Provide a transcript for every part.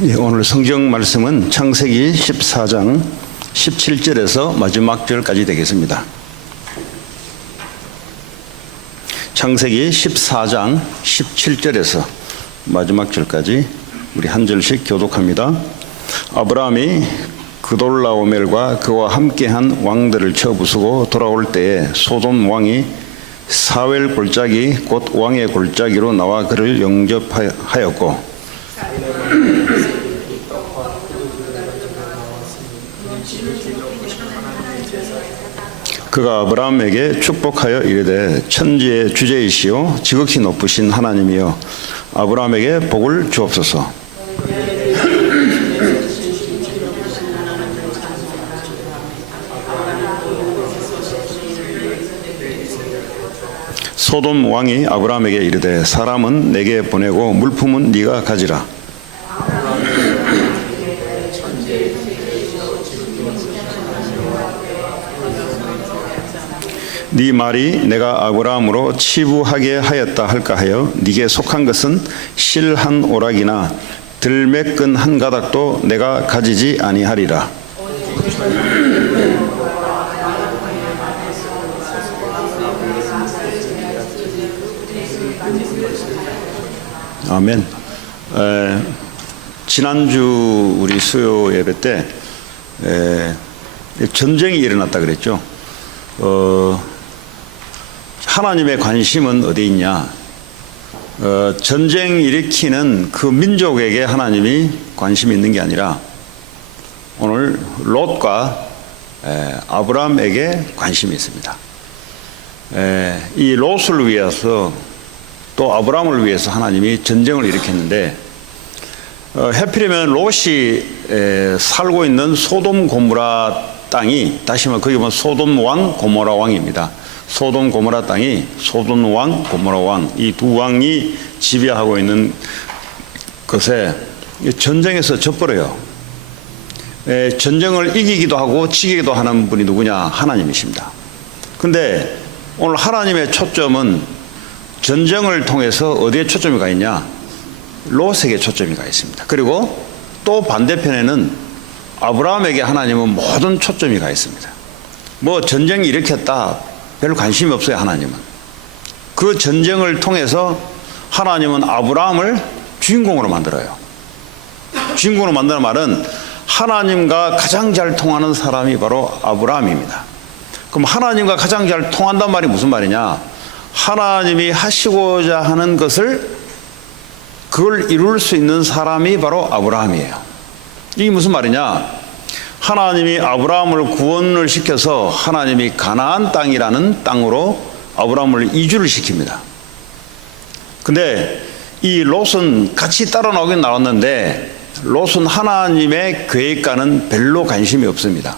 예, 오늘 성경 말씀은 창세기 14장 17절에서 마지막 절까지 되겠습니다. 창세기 14장 17절에서 마지막 절까지 우리 한 절씩 교독합니다. 아브라함이 그돌라오멜과 그와 함께한 왕들을 쳐 부수고 돌아올 때에 소돔 왕이 사웰 골짜기 곧 왕의 골짜기로 나와 그를 영접하였고 그가 아브라함에게 축복하여 이르되 천지의 주제이시오 지극히 높으신 하나님이여 아브라함에게 복을 주옵소서. 소돔 왕이 아브라함에게 이르되 사람은 내게 보내고 물품은 네가 가지라. 네 말이 내가 아브라함으로 치부하게 하였다 할까 하여 네게 속한 것은 실 한 오락이나 들매끈 한 가닥도 내가 가지지 아니하리라. 아멘. 지난주 우리 수요 예배 때 전쟁이 일어났다 그랬죠. 하나님의 관심은 어디 있냐? 전쟁 일으키는 그 민족에게 하나님이 관심이 있는 게 아니라 오늘 롯과 아브라함에게 관심이 있습니다. 이 롯을 위해서 또 아브라함을 위해서 하나님이 전쟁을 일으켰는데 해필이면 롯이 살고 있는 소돔 고모라 땅이 다시 말해 거기 보면 소돔 왕 고모라 왕입니다. 소돔 고모라 땅이 소돔 왕 고모라 왕 이 두 왕이 지배하고 있는 것에 전쟁에서 져버려요. 전쟁을 이기기도 하고 지기도 하는 분이 누구냐? 하나님이십니다. 근데 오늘 하나님의 초점은 전쟁을 통해서 어디에 초점이 가 있냐? 롯에게 초점이 가 있습니다. 그리고 또 반대편에는 아브라함에게 하나님은 모든 초점이 가 있습니다. 뭐 전쟁 일으켰다 별로 관심이 없어요. 하나님은 그 전쟁을 통해서 하나님은 아브라함을 주인공으로 만들어요. 주인공으로 만드는 말은 하나님과 가장 잘 통하는 사람이 바로 아브라함입니다. 그럼 하나님과 가장 잘 통한단 말이 무슨 말이냐? 하나님이 하시고자 하는 것을 그걸 이룰 수 있는 사람이 바로 아브라함이에요. 이게 무슨 말이냐? 하나님이 아브라함을 구원을 시켜서 하나님이 가나안 땅이라는 땅으로 아브라함을 이주를 시킵니다. 근데 이 롯은 같이 따라 나오긴 나왔는데 롯은 하나님의 계획과는 별로 관심이 없습니다.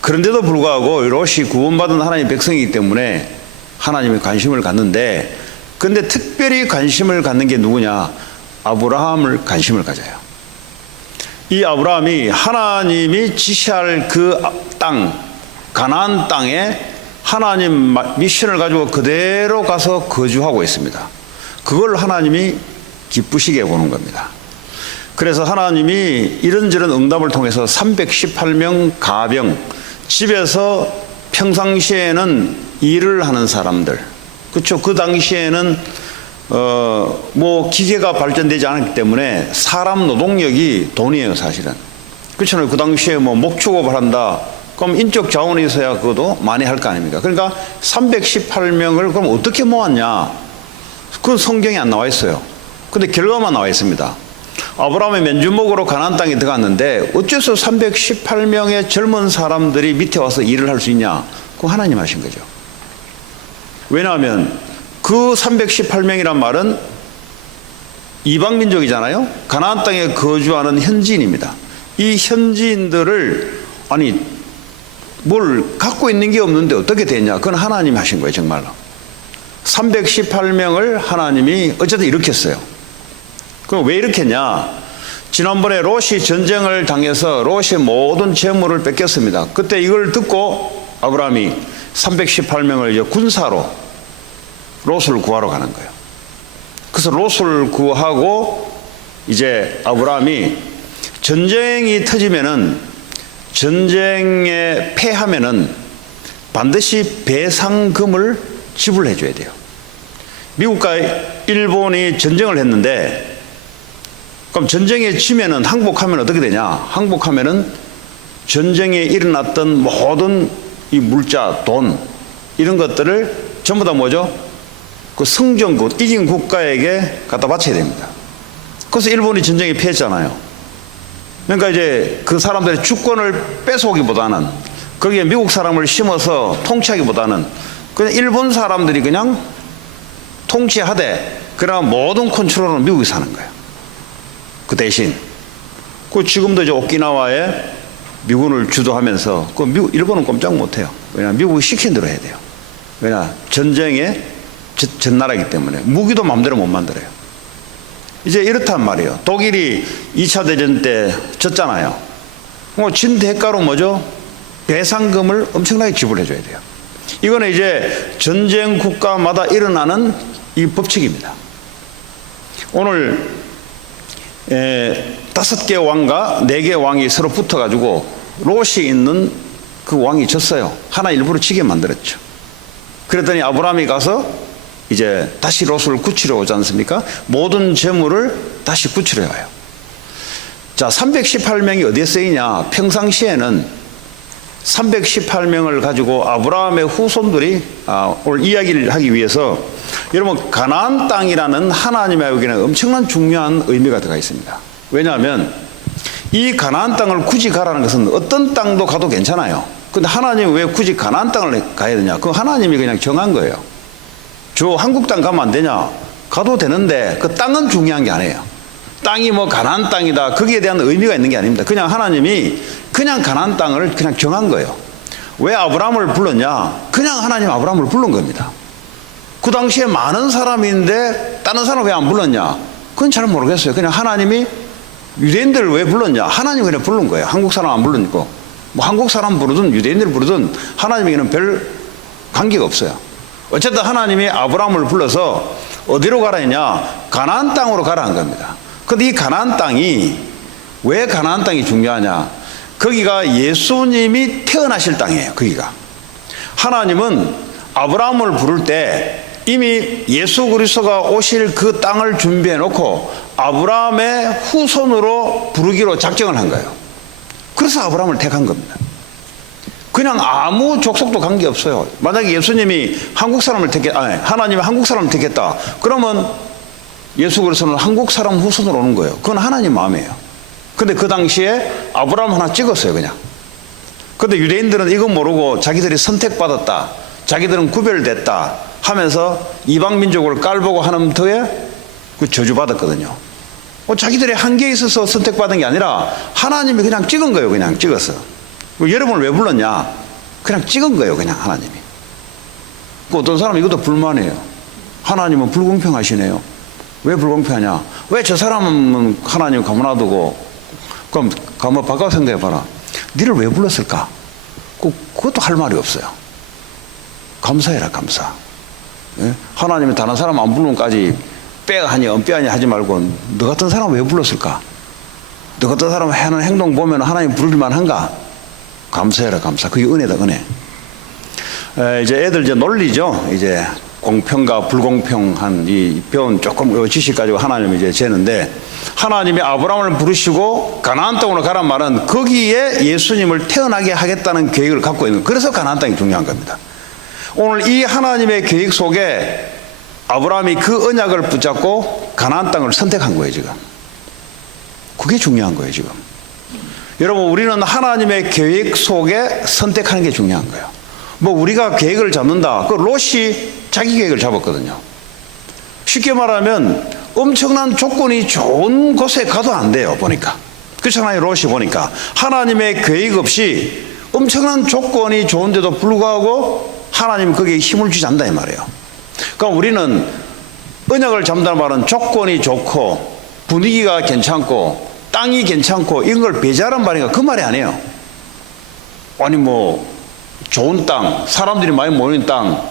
그런데도 불구하고 롯이 구원받은 하나님의 백성이기 때문에 하나님이 관심을 갖는데 근데 특별히 관심을 갖는 게 누구냐? 아브라함을 관심을 가져요. 이 아브라함이 하나님이 지시할 그 땅, 가나안 땅에 하나님 미션을 가지고 그대로 가서 거주하고 있습니다. 그걸 하나님이 기쁘시게 보는 겁니다. 그래서 하나님이 이런저런 응답을 통해서 318명 가병, 집에서 평상시에는 일을 하는 사람들, 그렇죠? 그 당시에는 뭐 기계가 발전되지 않았기 때문에 사람 노동력이 돈이에요, 사실은. 그렇잖아요. 그 당시에 뭐 목축업을 한다. 그럼 인적 자원이 있어야 그것도 많이 할 거 아닙니까? 그러니까 318명을 그럼 어떻게 모았냐? 그건 성경에 안 나와 있어요. 근데 결과만 나와 있습니다. 아브라함의 면주목으로 가나안 땅에 들어갔는데 어째서 318명의 젊은 사람들이 밑에 와서 일을 할 수 있냐? 그거 하나님 하신 거죠. 왜냐하면 그 318명이란 말은 이방민족이잖아요. 가나안 땅에 거주하는 현지인입니다. 이 현지인들을 아니 뭘 갖고 있는 게 없는데 어떻게 됐냐? 그건 하나님이 하신 거예요. 정말로 318명을 하나님이 어쨌든 일으켰어요. 그럼 왜 일으켰냐? 지난번에 롯이 전쟁을 당해서 롯의 모든 재물을 뺏겼습니다. 그때 이걸 듣고 아브라함이 318명을 이제 군사로 롯을 구하러 가는 거예요. 그래서 롯을 구하고 이제 아브라함이 전쟁이 터지면은, 전쟁에 패하면은 반드시 배상금을 지불해 줘야 돼요. 미국과 일본이 전쟁을 했는데, 그럼 전쟁에 지면은 항복하면 어떻게 되냐? 항복하면은 전쟁에 일어났던 모든 이 물자, 돈, 이런 것들을 전부 다 뭐죠? 그 승전국, 이긴 국가에게 갖다 바쳐야 됩니다. 그래서 일본이 전쟁에 패했잖아요. 그러니까 이제 그 사람들의 주권을 뺏어오기보다는, 거기에 미국 사람을 심어서 통치하기보다는 그냥 일본 사람들이 그냥 통치하되, 그러나 모든 컨트롤은 미국이 사는 거예요. 그 대신 그 지금도 이제 오키나와에 미군을 주도하면서 그 일본은 꼼짝 못해요. 왜냐, 미국이 시킨 대로 해야 돼요. 왜냐, 전쟁의 전나라이기 때문에 무기도 마음대로 못 만들어요. 이제 이렇단 말이에요. 독일이 2차 대전 때 졌잖아요. 진 대가로 뭐죠? 배상금을 엄청나게 지불해 줘야 돼요. 이거는 이제 전쟁 국가마다 일어나는 이 법칙입니다. 오늘 5개 왕과 4개 왕이 서로 붙어가지고 롯이 있는 그 왕이 졌어요. 하나 일부러 지게 만들었죠. 그랬더니 아브라함이 가서 이제 다시 롯을 구치러 오지 않습니까? 모든 재물을 다시 구치러 와요. 자, 318명이 어디에 쓰이냐? 평상시에는 318명을 가지고 아브라함의 후손들이 오늘 이야기를 하기 위해서, 여러분, 가나안 땅이라는 하나님에게는 엄청난 중요한 의미가 들어가 있습니다. 왜냐하면 이 가나안 땅을 굳이 가라는 것은 어떤 땅도 가도 괜찮아요. 근데 하나님이 왜 굳이 가나안 땅을 가야 되냐? 그 하나님이 그냥 정한 거예요. 저 한국 땅 가면 안 되냐? 가도 되는데 그 땅은 중요한 게 아니에요. 땅이 뭐 가나안 땅이다, 거기에 대한 의미가 있는 게 아닙니다. 그냥 하나님이 그냥 가나안 땅을 그냥 정한 거예요. 왜 아브라함을 불렀냐? 그냥 하나님 아브라함을 부른 겁니다. 그 당시에 많은 사람인데 다른 사람 왜 안 불렀냐? 그건 잘 모르겠어요. 그냥 하나님이 유대인들을 왜 불렀냐? 하나님이 그냥 부른 거예요. 한국 사람 안 부르니까. 뭐 한국 사람 부르든 유대인들 부르든 하나님에게는 별 관계가 없어요. 어쨌든 하나님이 아브라함을 불러서 어디로 가라 했냐? 가나안 땅으로 가라 한 겁니다. 근데 이 가나안 땅이, 왜 가나안 땅이 중요하냐? 거기가 예수님이 태어나실 땅이에요. 거기가. 하나님은 아브라함을 부를 때 이미 예수 그리스도가 오실 그 땅을 준비해 놓고 아브라함의 후손으로 부르기로 작정을 한 거예요. 그래서 아브라함을 택한 겁니다. 그냥 아무 족속도 관계없어요. 만약에 예수님이 한국 사람을 하나님이 한국 사람을 택했다, 그러면 예수 그리스도는 한국 사람 후손으로 오는 거예요. 그건 하나님 마음이에요. 근데 그 당시에 아브라함 하나 찍었어요, 그냥. 근데 유대인들은 이거 모르고 자기들이 선택받았다, 자기들은 구별됐다 하면서 이방 민족을 깔보고 하는 터에 그 저주받았거든요. 자기들의 한계에 있어서 선택받은 게 아니라 하나님이 그냥 찍은 거예요. 그냥 찍었어. 여러분을 왜 불렀냐? 그냥 찍은 거예요. 그냥 하나님이. 어떤 사람은 이것도 불만이에요. 하나님은 불공평하시네요. 왜 불공평하냐? 왜 저 사람은 하나님 가만 놔두고, 그럼 가만 바꿔 생각해봐라. 니를 왜 불렀을까? 그것도 할 말이 없어요. 감사해라, 감사. 예? 하나님이 다른 사람 안 부르면까지 빼하니 엄빼하니 하지 말고 너 같은 사람 왜 불렀을까? 너 같은 사람 하는 행동 보면 하나님 부를만 한가? 감사해라, 감사. 그게 은혜다, 은혜. 이제 애들 이제 논리죠. 이제 공평과 불공평한 이 배운 조금 지식 가지고 하나님이 이제 재는데, 하나님이 아브라함을 부르시고 가나안 땅으로 가란 말은 거기에 예수님을 태어나게 하겠다는 계획을 갖고 있는, 그래서 가나안 땅이 중요한 겁니다. 오늘 이 하나님의 계획 속에 아브라함이 그 언약을 붙잡고 가나안 땅을 선택한 거예요, 지금. 그게 중요한 거예요, 지금. 여러분, 우리는 하나님의 계획 속에 선택하는 게 중요한 거예요. 뭐 우리가 계획을 잡는다, 그 롯이 자기 계획을 잡았거든요. 쉽게 말하면 엄청난 조건이 좋은 곳에 가도 안 돼요, 보니까. 그렇잖아요, 롯이 보니까. 하나님의 계획 없이 엄청난 조건이 좋은데도 불구하고 하나님은 거기에 힘을 주지 않는다 이 말이에요. 그러니까 우리는 언약을 잡는다는 말은 조건이 좋고 분위기가 괜찮고 땅이 괜찮고 이런 걸 배제하란 말인가, 그 말이 아니에요. 아니 뭐 좋은 땅, 사람들이 많이 모이는 땅,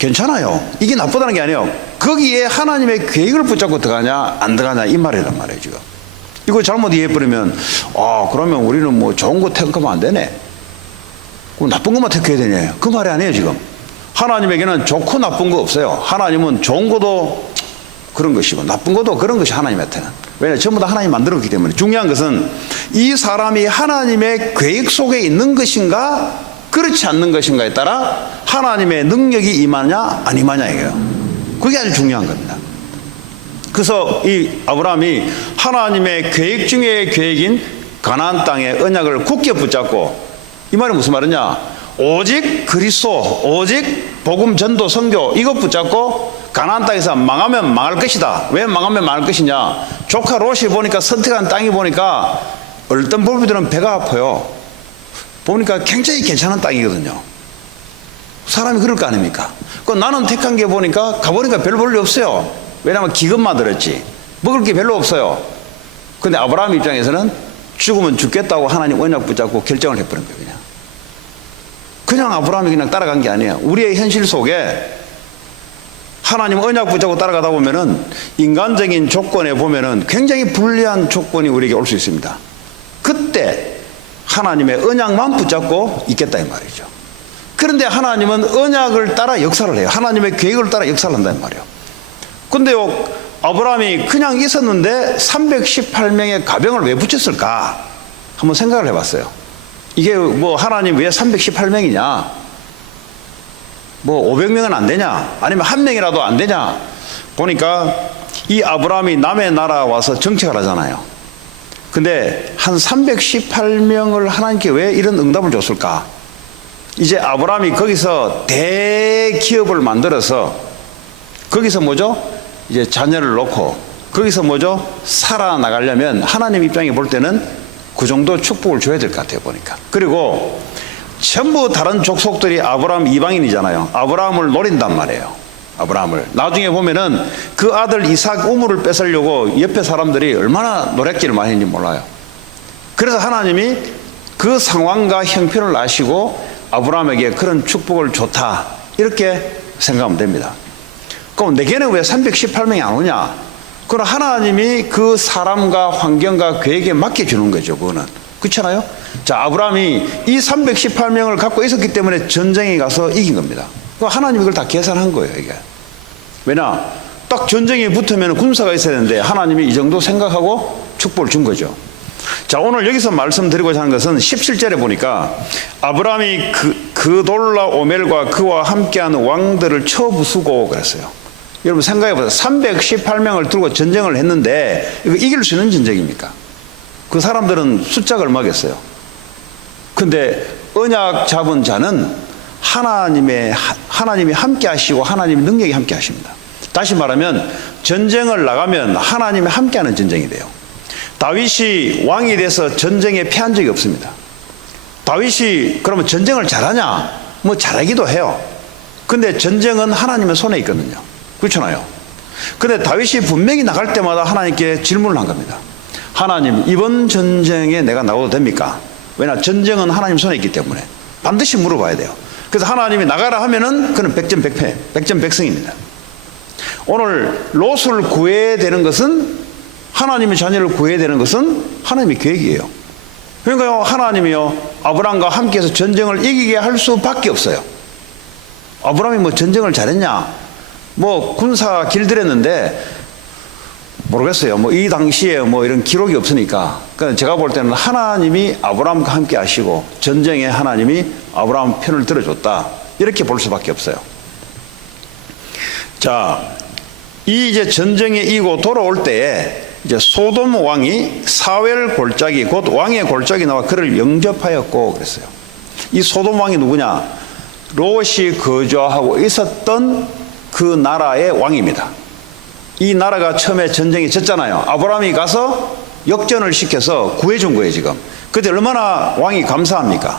괜찮아요. 이게 나쁘다는 게 아니에요. 거기에 하나님의 계획을 붙잡고 들어가냐 안 들어가냐 이 말이란 말이에요. 지금 이거 잘못 이해해버리면 그러면 우리는 뭐 좋은 거 택하면 안 되네, 나쁜 것만 택해야 되냐, 그 말이 아니에요. 지금 하나님에게는 좋고 나쁜 거 없어요. 하나님은 좋은 것도 그런 것이고 나쁜 것도 그런 것이 하나님한테는. 왜냐하면 전부 다 하나님이 만들었기 때문에. 중요한 것은 이 사람이 하나님의 계획 속에 있는 것인가 그렇지 않는 것인가에 따라 하나님의 능력이 임하냐 안 임하냐예요. 그게 아주 중요한 겁니다. 그래서 이 아브라함이 하나님의 계획 중의 계획인 가나안 땅의 언약을 굳게 붙잡고, 이 말이 무슨 말이냐, 오직 그리스도, 오직 복음 전도 선교 이것 붙잡고 가나안 땅에서 망하면 망할 것이다. 왜 망하면 망할 것이냐, 조카 롯이 보니까 선택한 땅이 보니까 어떤 부부들은 배가 아파요. 보니까 굉장히 괜찮은 땅이거든요. 사람이 그럴 거 아닙니까? 나는 택한 게 보니까 가보니까 별 볼 일 없어요. 왜냐하면 기근만 들었지 먹을 게 별로 없어요. 근데 아브라함 입장에서는 죽으면 죽겠다고 하나님 언약 붙잡고 결정을 해버린 거예요. 그냥 아브라함이 그냥 따라간 게 아니에요. 우리의 현실 속에 하나님 언약 붙잡고 따라가다 보면은 인간적인 조건에 보면은 굉장히 불리한 조건이 우리에게 올 수 있습니다. 그때 하나님의 언약만 붙잡고 있겠다 이 말이죠. 그런데 하나님은 언약을 따라 역사를 해요. 하나님의 계획을 따라 역사를 한다는 말이에요. 근데요, 아브라함이 그냥 있었는데 318명의 가병을 왜 붙였을까 한번 생각을 해봤어요. 이게 뭐 하나님 왜 318명이냐, 뭐 500명은 안 되냐, 아니면 한 명이라도 안 되냐 보니까 이 아브라함이 남의 나라 와서 정책을 하잖아요. 근데 한 318명을 하나님께 왜 이런 응답을 줬을까? 이제 아브라함이 거기서 대기업을 만들어서 거기서 뭐죠? 이제 자녀를 놓고 거기서 뭐죠? 살아나가려면 하나님 입장에 볼 때는 그 정도 축복을 줘야 될 것 같아요, 보니까. 그리고 전부 다른 족속들이 아브라함 이방인이잖아요. 아브라함을 노린단 말이에요. 아브라함을. 나중에 보면은 그 아들 이삭 우물을 뺏으려고 옆에 사람들이 얼마나 노략질을 많이 했는지 몰라요. 그래서 하나님이 그 상황과 형편을 아시고 아브라함에게 그런 축복을 줬다, 이렇게 생각하면 됩니다. 그럼 내게는 왜 318명이 안 오냐? 그건 하나님이 그 사람과 환경과 계획에 맡겨주는 거죠. 그거는 그렇잖아요. 자, 아브라함이 이 318명을 갖고 있었기 때문에 전쟁에 가서 이긴 겁니다. 하나님이 그걸 다 계산한 거예요. 이게 왜냐, 딱 전쟁에 붙으면 군사가 있어야 되는데 하나님이 이 정도 생각하고 축복을 준 거죠. 자, 오늘 여기서 말씀드리고자 하는 것은 17절에 보니까 아브라함이 그돌라 오멜과 그와 함께하는 왕들을 쳐부수고 그랬어요. 여러분 생각해보세요. 318명을 들고 전쟁을 했는데 이거 이길 수 있는 전쟁입니까? 그 사람들은 숫자가 얼마겠어요? 근데 언약 잡은 자는 하나님이 함께 하시고 하나님의 능력이 함께 하십니다. 다시 말하면 전쟁을 나가면 하나님이 함께하는 전쟁이 돼요. 다윗이 왕이 돼서 전쟁에 패한 적이 없습니다. 다윗이 그러면 전쟁을 잘하냐? 뭐 잘하기도 해요. 근데 전쟁은 하나님의 손에 있거든요. 그렇잖아요. 근데 다윗이 분명히 나갈 때마다 하나님께 질문을 한 겁니다. 하나님, 이번 전쟁에 내가 나가도 됩니까? 왜냐, 전쟁은 하나님 손에 있기 때문에 반드시 물어봐야 돼요. 그래서 하나님이 나가라 하면은 그는 백전백패, 백전백승입니다. 오늘 롯을 구해야 되는 것은, 하나님의 자녀를 구해야 되는 것은 하나님의 계획이에요. 그러니까 하나님이요, 아브라함과 함께해서 전쟁을 이기게 할 수밖에 없어요. 아브라함이 뭐 전쟁을 잘했냐? 뭐 군사 길들였는데 모르겠어요. 뭐 이 당시에 뭐 이런 기록이 없으니까. 그러니까 제가 볼 때는 하나님이 아브라함과 함께 하시고 전쟁에 하나님이 아브라함 편을 들어줬다, 이렇게 볼 수밖에 없어요. 자, 이 이제 전쟁에 이기고 돌아올 때에 이제 소돔 왕이 사웰 골짜기, 곧 왕의 골짜기 나와 그를 영접하였고 그랬어요. 이 소돔 왕이 누구냐? 롯이 거주하고 있었던 그 나라의 왕입니다. 이 나라가 처음에 전쟁에 졌잖아요. 아브라함이 가서 역전을 시켜서 구해준 거예요, 지금. 그때 얼마나 왕이 감사합니까?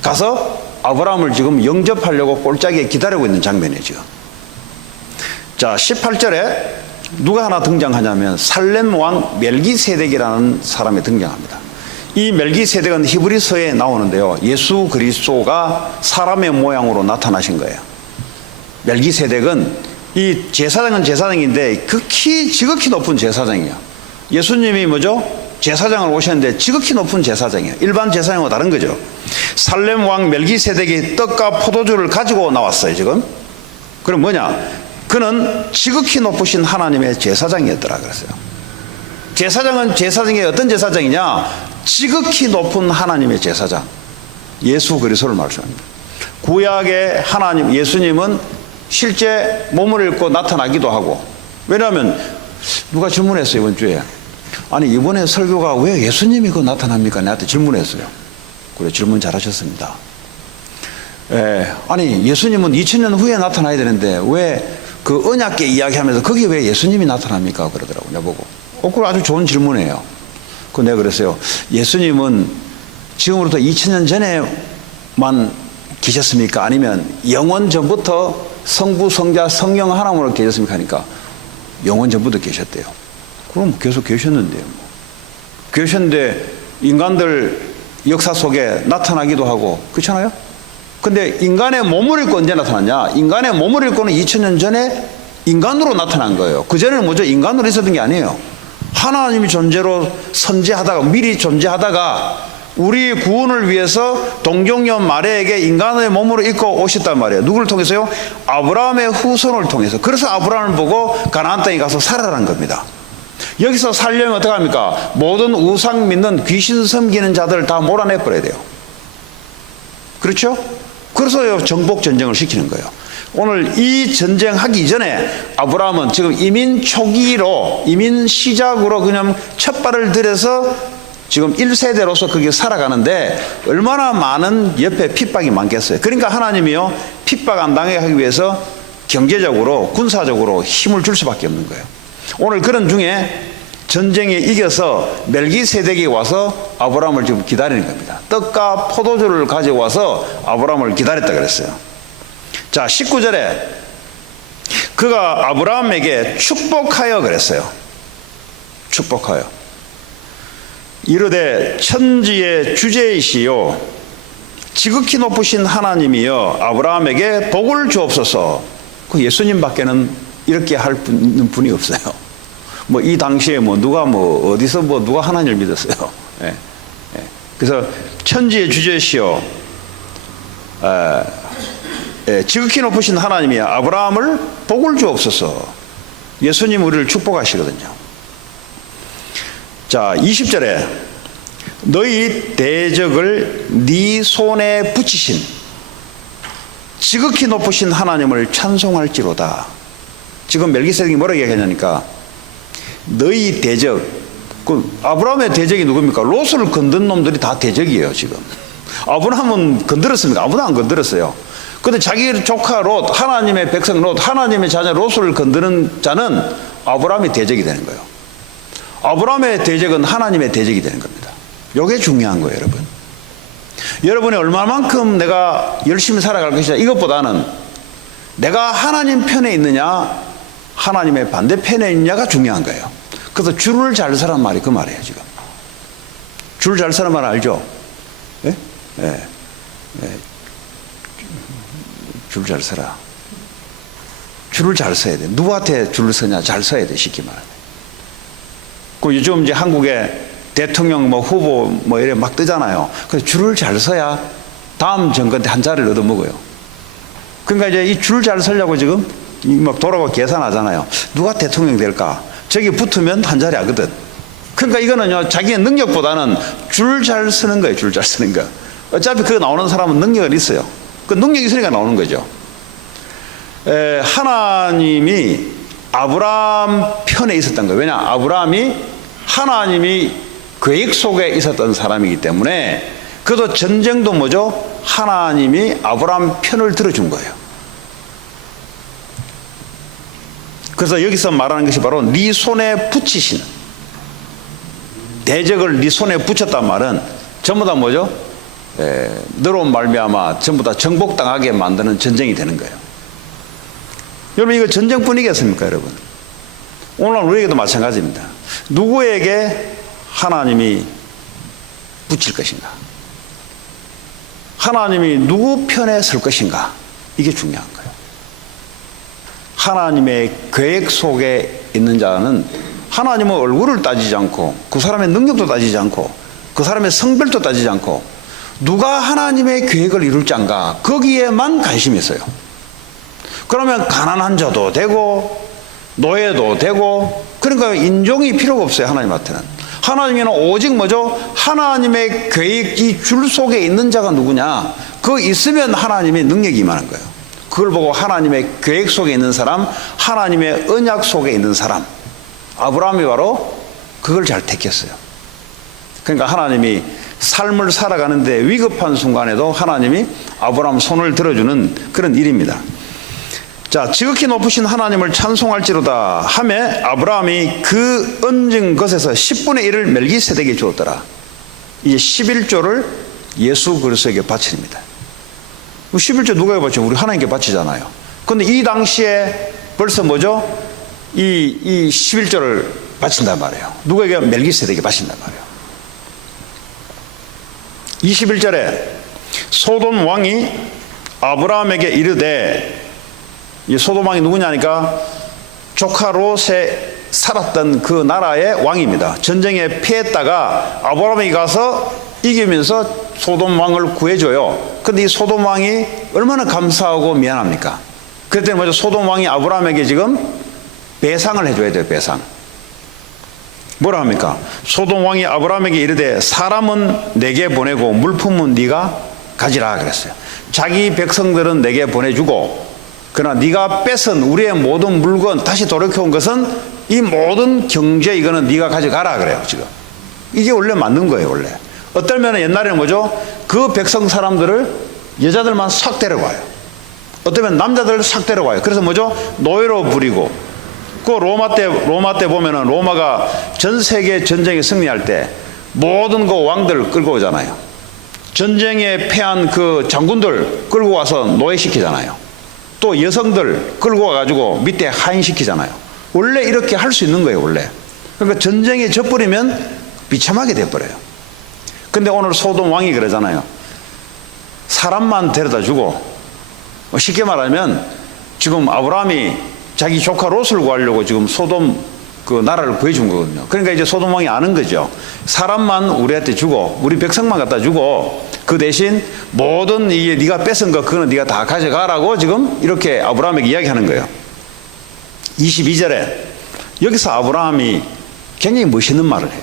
가서 아브라함을 지금 영접하려고 골짜기에 기다리고 있는 장면이에요, 지금. 자, 18절에 누가 하나 등장하냐면 살렘 왕 멜기세덱이라는 사람이 등장합니다. 이 멜기세덱은 히브리서에 나오는데요, 예수 그리스도가 사람의 모양으로 나타나신 거예요. 멜기세덱은 이 제사장은 제사장인데 지극히 높은 제사장이에요. 예수님이 뭐죠? 제사장을 오셨는데 지극히 높은 제사장이에요. 일반 제사장과 다른 거죠. 살렘 왕 멜기세덱이 떡과 포도주를 가지고 나왔어요, 지금. 그럼 뭐냐? 그는 지극히 높으신 하나님의 제사장이었더라 그랬어요. 제사장은 제사장이 어떤 제사장이냐? 지극히 높은 하나님의 제사장. 예수 그리스도를 말씀합니다. 구약의 하나님, 예수님은 실제 몸을 입고 나타나기도 하고, 왜냐하면 누가 질문했어요, 이번 주에. 아니, 이번에 설교가 왜 예수님이 그 나타납니까? 나한테 질문했어요. 그래, 질문 잘하셨습니다. 아니, 예수님은 2000년 후에 나타나야 되는데 왜 그 언약궤 이야기하면서 거기 왜 예수님이 나타납니까? 그러더라고요, 나보고. 그거 아주 좋은 질문이에요. 그 내가 그랬어요. 예수님은 지금으로부터 2000년 전에만 계셨습니까? 아니면 영원 전부터 성부, 성자, 성령 하나님으로 계셨습니까? 하니까 영원 전부터 계셨대요. 그럼 계속 계셨는데요. 계셨는데 인간들 역사 속에 나타나기도 하고, 그렇잖아요? 근데 인간의 몸을 입고 언제 나타났냐? 인간의 몸을 입고는 2000년 전에 인간으로 나타난 거예요. 그전에는 뭐죠? 인간으로 있었던 게 아니에요. 하나님이 존재로 선재하다가, 미리 존재하다가 우리 구원을 위해서 동정녀 마리아에게 인간의 몸으로 입고 오셨단 말이에요. 누구를 통해서요? 아브라함의 후손을 통해서. 그래서 아브라함을 보고 가나안 땅에 가서 살아란 겁니다. 여기서 살려면 어떻게 합니까? 모든 우상 믿는 귀신 섬기는 자들을 다 몰아내버려야 돼요. 그렇죠? 그래서 정복 전쟁을 시키는 거예요. 오늘 이 전쟁하기 전에 아브라함은 지금 이민 초기로, 이민 시작으로 그냥 첫 발을 들여서 지금 1세대로서 거기 살아가는데 얼마나 많은 옆에 핍박이 많겠어요. 그러니까 하나님이요, 핍박 안 당하게 하기 위해서 경제적으로, 군사적으로 힘을 줄 수밖에 없는 거예요. 오늘 그런 중에 전쟁에 이겨서 멜기세덱이 와서 아브라함을 지금 기다리는 겁니다. 떡과 포도주를 가지고 와서 아브라함을 기다렸다 그랬어요. 자, 19절에 그가 아브라함에게 축복하여 그랬어요. 축복하여. 이르되 천지의 주제이시요 지극히 높으신 하나님이여 아브라함에게 복을 주옵소서. 그 예수님밖에는 이렇게 할 분이 없어요. 뭐 이 당시에 뭐 누가 뭐 어디서 뭐 누가 하나님을 믿었어요. 예, 예. 그래서 천지의 주제시여 지극히 높으신 하나님이 아브라함을 복을 주옵소서. 예수님 우리를 축복하시거든요. 자, 20절에 너희 대적을 네 손에 붙이신 지극히 높으신 하나님을 찬송할지로다. 지금 멜기세덱이 뭐라고 얘기하냐니까 너희 대적, 그 아브라함의 대적이 누굽니까? 롯을 건든 놈들이 다 대적이에요. 지금 아브라함은 건드렸습니까? 아무도 안 건드렸어요. 근데 자기 조카 롯, 하나님의 백성 롯, 하나님의 자녀 롯을 건드는 자는 아브라함이 대적이 되는 거예요. 아브라함의 대적은 하나님의 대적이 되는 겁니다. 이게 중요한 거예요, 여러분. 여러분이 얼마만큼 내가 열심히 살아갈 것이냐, 이것보다는 내가 하나님 편에 있느냐 하나님의 반대편에 있느냐가 중요한 거예요. 그래서 줄을 잘 서란 말이 그 말이에요. 지금 줄 잘 서란 말 알죠? 예? 예. 예. 줄 잘 서라. 줄을 잘 서야 돼. 누구한테 줄을 서냐? 잘 서야 돼. 쉽게 말하면. 그 요즘 이제 한국에 대통령 뭐 후보 뭐 이래 막 뜨잖아요. 그래서 줄을 잘 서야 다음 정권 때 한 자리를 얻어먹어요. 그러니까 이제 이 줄 잘 서려고 지금 막 돌아가 계산하잖아요. 누가 대통령 될까? 저기 붙으면 한 자리 하거든. 그러니까 이거는요, 자기의 능력보다는 줄 잘 서는 거예요. 줄 잘 서는 거. 어차피 그거 나오는 사람은 능력은 있어요. 그 능력이 있으니까 나오는 거죠. 하나님이 아브라함 편에 있었던 거예요. 왜냐? 아브라함이 하나님이 계획 속에 있었던 사람이기 때문에 그도 전쟁도 뭐죠? 하나님이 아브라함 편을 들어준 거예요. 그래서 여기서 말하는 것이 바로 네 손에 붙이시는, 대적을 네 손에 붙였단 말은 전부 다 뭐죠? 너로 말미암아 전부 다 정복당하게 만드는 전쟁이 되는 거예요. 여러분, 이거 전쟁뿐이겠습니까, 여러분? 오늘 우리에게도 마찬가지입니다. 누구에게 하나님이 붙일 것인가? 하나님이 누구 편에 설 것인가? 이게 중요한 거예요. 하나님의 계획 속에 있는 자는 하나님의 얼굴을 따지지 않고 그 사람의 능력도 따지지 않고 그 사람의 성별도 따지지 않고 누가 하나님의 계획을 이룰 자인가 거기에만 관심이 있어요. 그러면 가난한 자도 되고 노예도 되고 그러니까 인종이 필요가 없어요. 하나님한테는. 하나님은 오직 뭐죠? 하나님의 계획이 줄 속에 있는 자가 누구냐? 그 있으면 하나님의 능력이 임하는 거예요. 그걸 보고 하나님의 계획 속에 있는 사람, 하나님의 언약 속에 있는 사람, 아브라함이 바로 그걸 잘 택했어요. 그러니까 하나님이 삶을 살아가는데 위급한 순간에도 하나님이 아브라함 손을 들어주는 그런 일입니다. 자, 지극히 높으신 하나님을 찬송할지로다 하매 아브라함이 그 얹은 것에서 10분의 1을 멜기세덱에게 주었더라. 이제 11조를 예수 그리스도에게 바칩니다. 11조 누가 바쳐? 우리 하나님께 바치잖아요. 그런데 이 당시에 벌써 뭐죠? 이 11조를 바친단 말이에요. 누구에게? 멜기세덱에게 바친단 말이에요. 21절에 소돔 왕이 아브라함에게 이르되, 이 소돔 왕이 누구냐니까 조카 롯에 살았던 그 나라의 왕입니다. 전쟁에 패했다가 아브라함이 가서 이기면서 소돔 왕을 구해줘요. 근데 이 소돔 왕이 얼마나 감사하고 미안합니까? 그랬더니 먼저 소돔 왕이 아브라함에게 지금 배상을 해줘야 돼요. 배상. 뭐라 합니까? 소돔 왕이 아브라함에게 이르되 사람은 내게 보내고 물품은 네가 가지라 그랬어요. 자기 백성들은 내게 보내주고 그러나 네가 뺏은 우리의 모든 물건 다시 돌이켜온 것은 이 모든 경제 이거는 네가 가져가라 그래요. 지금 이게 원래 맞는 거예요. 원래 어떨면 옛날에는 뭐죠? 그 백성 사람들을 여자들만 싹 데려가요. 어쩌면 남자들을 싹 데려가요. 그래서 뭐죠? 노예로 부리고 그 로마 때 보면은 로마가 전 세계 전쟁에 승리할 때 모든 그 왕들 끌고 오잖아요. 전쟁에 패한 그 장군들 끌고 와서 노예시키잖아요. 또 여성들 끌고 와가지고 밑에 하인시키잖아요. 원래 이렇게 할 수 있는 거예요. 원래. 그러니까 전쟁에 져버리면 비참하게 돼버려요. 근데 오늘 소돔 왕이 그러잖아요. 사람만 데려다 주고 쉽게 말하면 지금 아브라함이 자기 조카 롯을 구하려고 지금 소돔 그 나라를 구해준 거거든요. 그러니까 이제 소돔 왕이 아는 거죠. 사람만 우리한테 주고 우리 백성만 갖다 주고 그 대신 모든 이게 네가 뺏은 거 그거는 네가 다 가져가라고 지금 이렇게 아브라함에게 이야기하는 거예요. 22절에 여기서 아브라함이 굉장히 멋있는 말을 해요.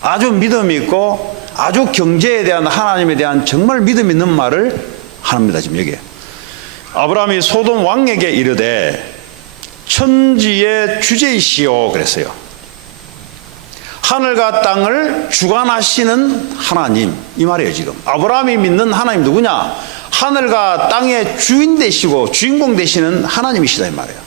아주 믿음 있고 아주 경제에 대한 하나님에 대한 정말 믿음 있는 말을 합니다. 지금 여기에 아브라함이 소돔 왕에게 이르되 천지의 주제이시오 그랬어요. 하늘과 땅을 주관하시는 하나님 이 말이에요. 지금 아브라함이 믿는 하나님 누구냐? 하늘과 땅의 주인 되시고 주인공 되시는 하나님이시다 이 말이에요.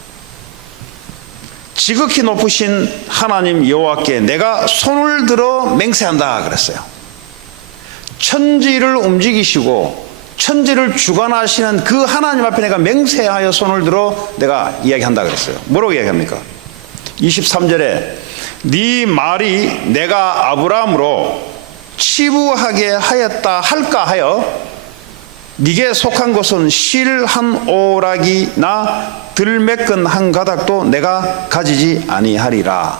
지극히 높으신 하나님 여호와께 내가 손을 들어 맹세한다 그랬어요. 천지를 움직이시고 천지를 주관하시는 그 하나님 앞에 내가 맹세하여 손을 들어 내가 이야기한다 그랬어요. 뭐라고 이야기합니까? 23절에 네 말이 내가 아브라함으로 치부하게 하였다 할까 하여 네게 속한 것은 실 한 오락이나 들매끈 한 가닥도 내가 가지지 아니하리라.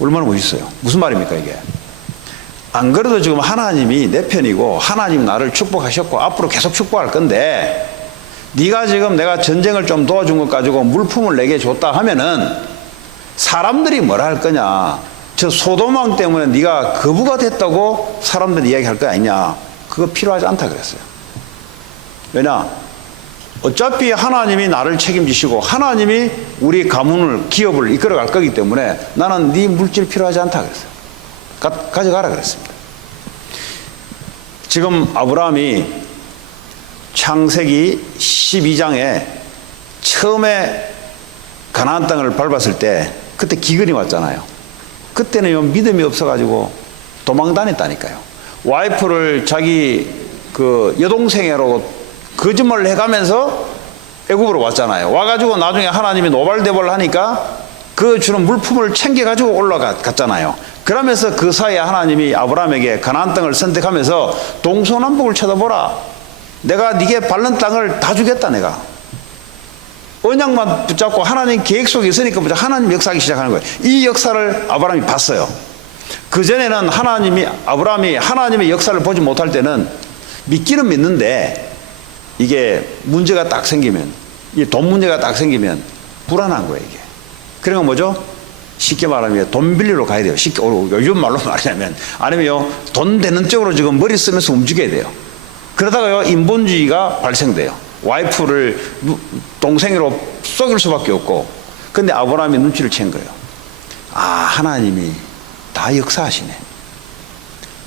얼마나 멋있어요. 무슨 말입니까 이게? 안 그래도 지금 하나님이 내 편이고 하나님 나를 축복하셨고 앞으로 계속 축복할 건데 네가 지금 내가 전쟁을 좀 도와준 것 가지고 물품을 내게 줬다 하면은 사람들이 뭐라 할 거냐? 저 소돔 왕 때문에 네가 거부가 됐다고 사람들이 이야기할 거 아니냐? 그거 필요하지 않다 그랬어요. 왜냐? 어차피 하나님이 나를 책임지시고 하나님이 우리 가문을 기업을 이끌어갈 거기 때문에 나는 네 물질 필요하지 않다 그랬어요. 가져가라 그랬습니다. 지금 아브라함이 창세기 12장에 처음에 가나안 땅을 밟았을 때 그때 기근이 왔잖아요. 그때는 믿음이 없어가지고 도망 다녔다니까요. 와이프를 자기 그 여동생이라고 거짓말을 해가면서 애굽으로 왔잖아요. 와가지고 나중에 하나님이 노발대발을 하니까 그 주는 물품을 챙겨가지고 올라갔잖아요. 그러면서 그 사이에 하나님이 아브라함에게 가나안 땅을 선택하면서 동서남북을 쳐다보라. 내가 네게 밟는 땅을 다 주겠다 내가. 언약만 붙잡고 하나님 계획 속에 있으니까 하나님 역사하기 시작하는 거예요. 이 역사를 아브라함이 봤어요. 그전에는 아브라함이 하나님의 역사를 보지 못할 때는 믿기는 믿는데 이게 문제가 딱 생기면, 이 돈 문제가 딱 생기면 불안한 거예요, 이게. 그러니까 뭐죠? 쉽게 말하면 돈 빌리러 가야 돼요. 요즘 말로 말하자면. 아니면요, 돈 되는 쪽으로 지금 머리 쓰면서 움직여야 돼요. 그러다가요, 인본주의가 발생돼요. 와이프를 동생으로 속일 수밖에 없고. 근데 아브라함이 눈치를 챈 거예요. 아, 하나님이 다 역사하시네.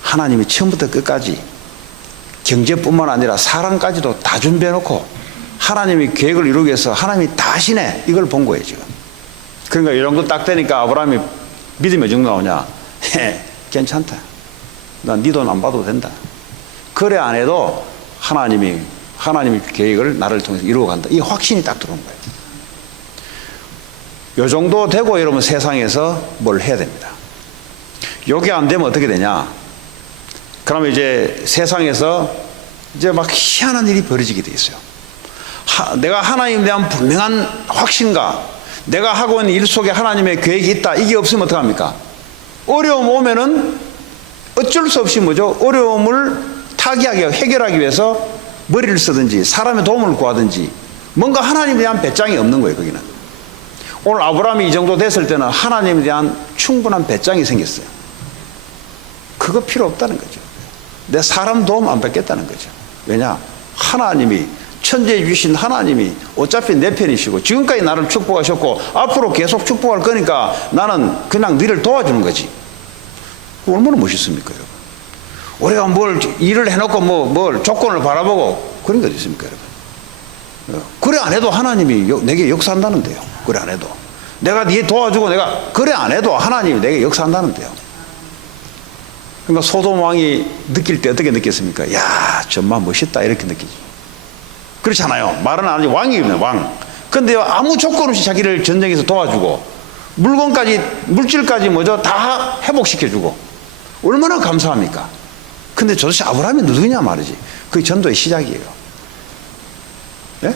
하나님이 처음부터 끝까지 경제뿐만 아니라 사랑까지도 다 준비해놓고 하나님이 계획을 이루기 위해서 하나님이 다 하시네. 이걸 본 거예요, 지금. 그러니까 이 정도 딱 되니까 아브라함이 믿음이 어느 정도 나오냐? 괜찮다. 난 네 돈 안 받아도 된다. 그래 안 해도 하나님이 계획을 나를 통해서 이루어간다. 이 확신이 딱 들어온 거예요. 요 정도 되고 여러분 세상에서 뭘 해야 됩니다. 요게 안 되면 어떻게 되냐? 그러면 이제 세상에서 이제 막 희한한 일이 벌어지게 돼 있어요. 내가 하나님에 대한 분명한 확신과 내가 하고 있는 일 속에 하나님의 계획이 있다. 이게 없으면 어떡합니까? 어려움 오면은 어쩔 수 없이 뭐죠? 어려움을 타개하기, 해결하기 위해서 머리를 쓰든지 사람의 도움을 구하든지 뭔가 하나님에 대한 배짱이 없는 거예요, 거기는. 오늘 아브라함이 이 정도 됐을 때는 하나님에 대한 충분한 배짱이 생겼어요. 그거 필요 없다는 거죠. 내 사람 도움 안 받겠다는 거죠. 왜냐? 하나님이 천지에 주신 하나님이 어차피 내 편이시고 지금까지 나를 축복하셨고 앞으로 계속 축복할 거니까 나는 그냥 너를 도와주는 거지. 얼마나 멋있습니까, 여러분? 우리가 뭘 일을 해놓고 뭘 조건을 바라보고 그런 게 어디 있습니까, 여러분? 그래 안 해도 하나님이 내게 역사한다는데요. 그래 안 해도 내가 네 도와주고 내가 그래 안 해도 하나님이 내게 역사한다는데요. 그러니까 소돔 왕이 느낄 때 어떻게 느꼈습니까? 야, 정말 멋있다 이렇게 느끼지. 그렇잖아요. 말은 안 하지. 왕이면 왕. 근데요, 아무 조건 없이 자기를 전쟁에서 도와주고 물질까지 뭐죠? 다 회복시켜주고 얼마나 감사합니까? 근데 도대체 아브라함이 누구냐 말이지. 그게 전도의 시작이에요. 예?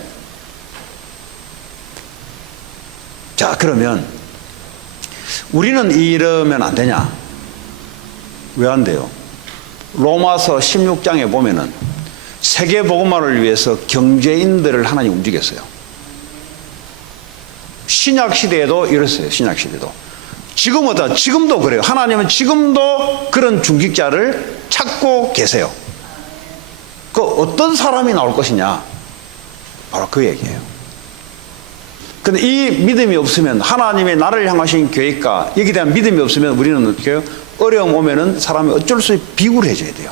자, 그러면 우리는 이러면 안 되냐? 왜 안 돼요? 로마서 16장에 보면은 세계 복음화를 위해서 경제인들을 하나님 움직였어요. 신약 시대에도 이랬어요. 신약 시대도. 지금도 그래요. 하나님은 지금도 그런 중직자를 찾고 계세요. 그 어떤 사람이 나올 것이냐? 바로 그 얘기예요. 근데 이 믿음이 없으면, 하나님의 나를 향하신 계획과 여기에 대한 믿음이 없으면 우리는 어떻게 해요? 어려움 오면은 사람이 어쩔 수 없이 비굴해져야 돼요.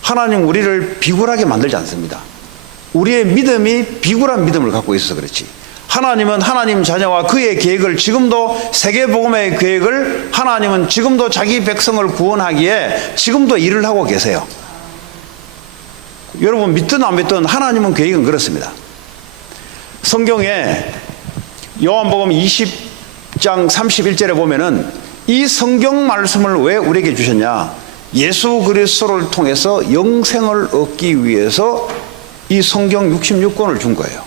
하나님 우리를 비굴하게 만들지 않습니다. 우리의 믿음이 비굴한 믿음을 갖고 있어서 그렇지. 하나님은 하나님 자녀와 그의 계획을 지금도, 세계복음의 계획을 하나님은 지금도 자기 백성을 구원하기에 지금도 일을 하고 계세요. 여러분 믿든 안 믿든 하나님은 계획은 그렇습니다. 성경에 요한복음 20장 31절에 보면은 이 성경 말씀을 왜 우리에게 주셨냐? 예수 그리스도를 통해서 영생을 얻기 위해서 이 성경 66권을 준 거예요.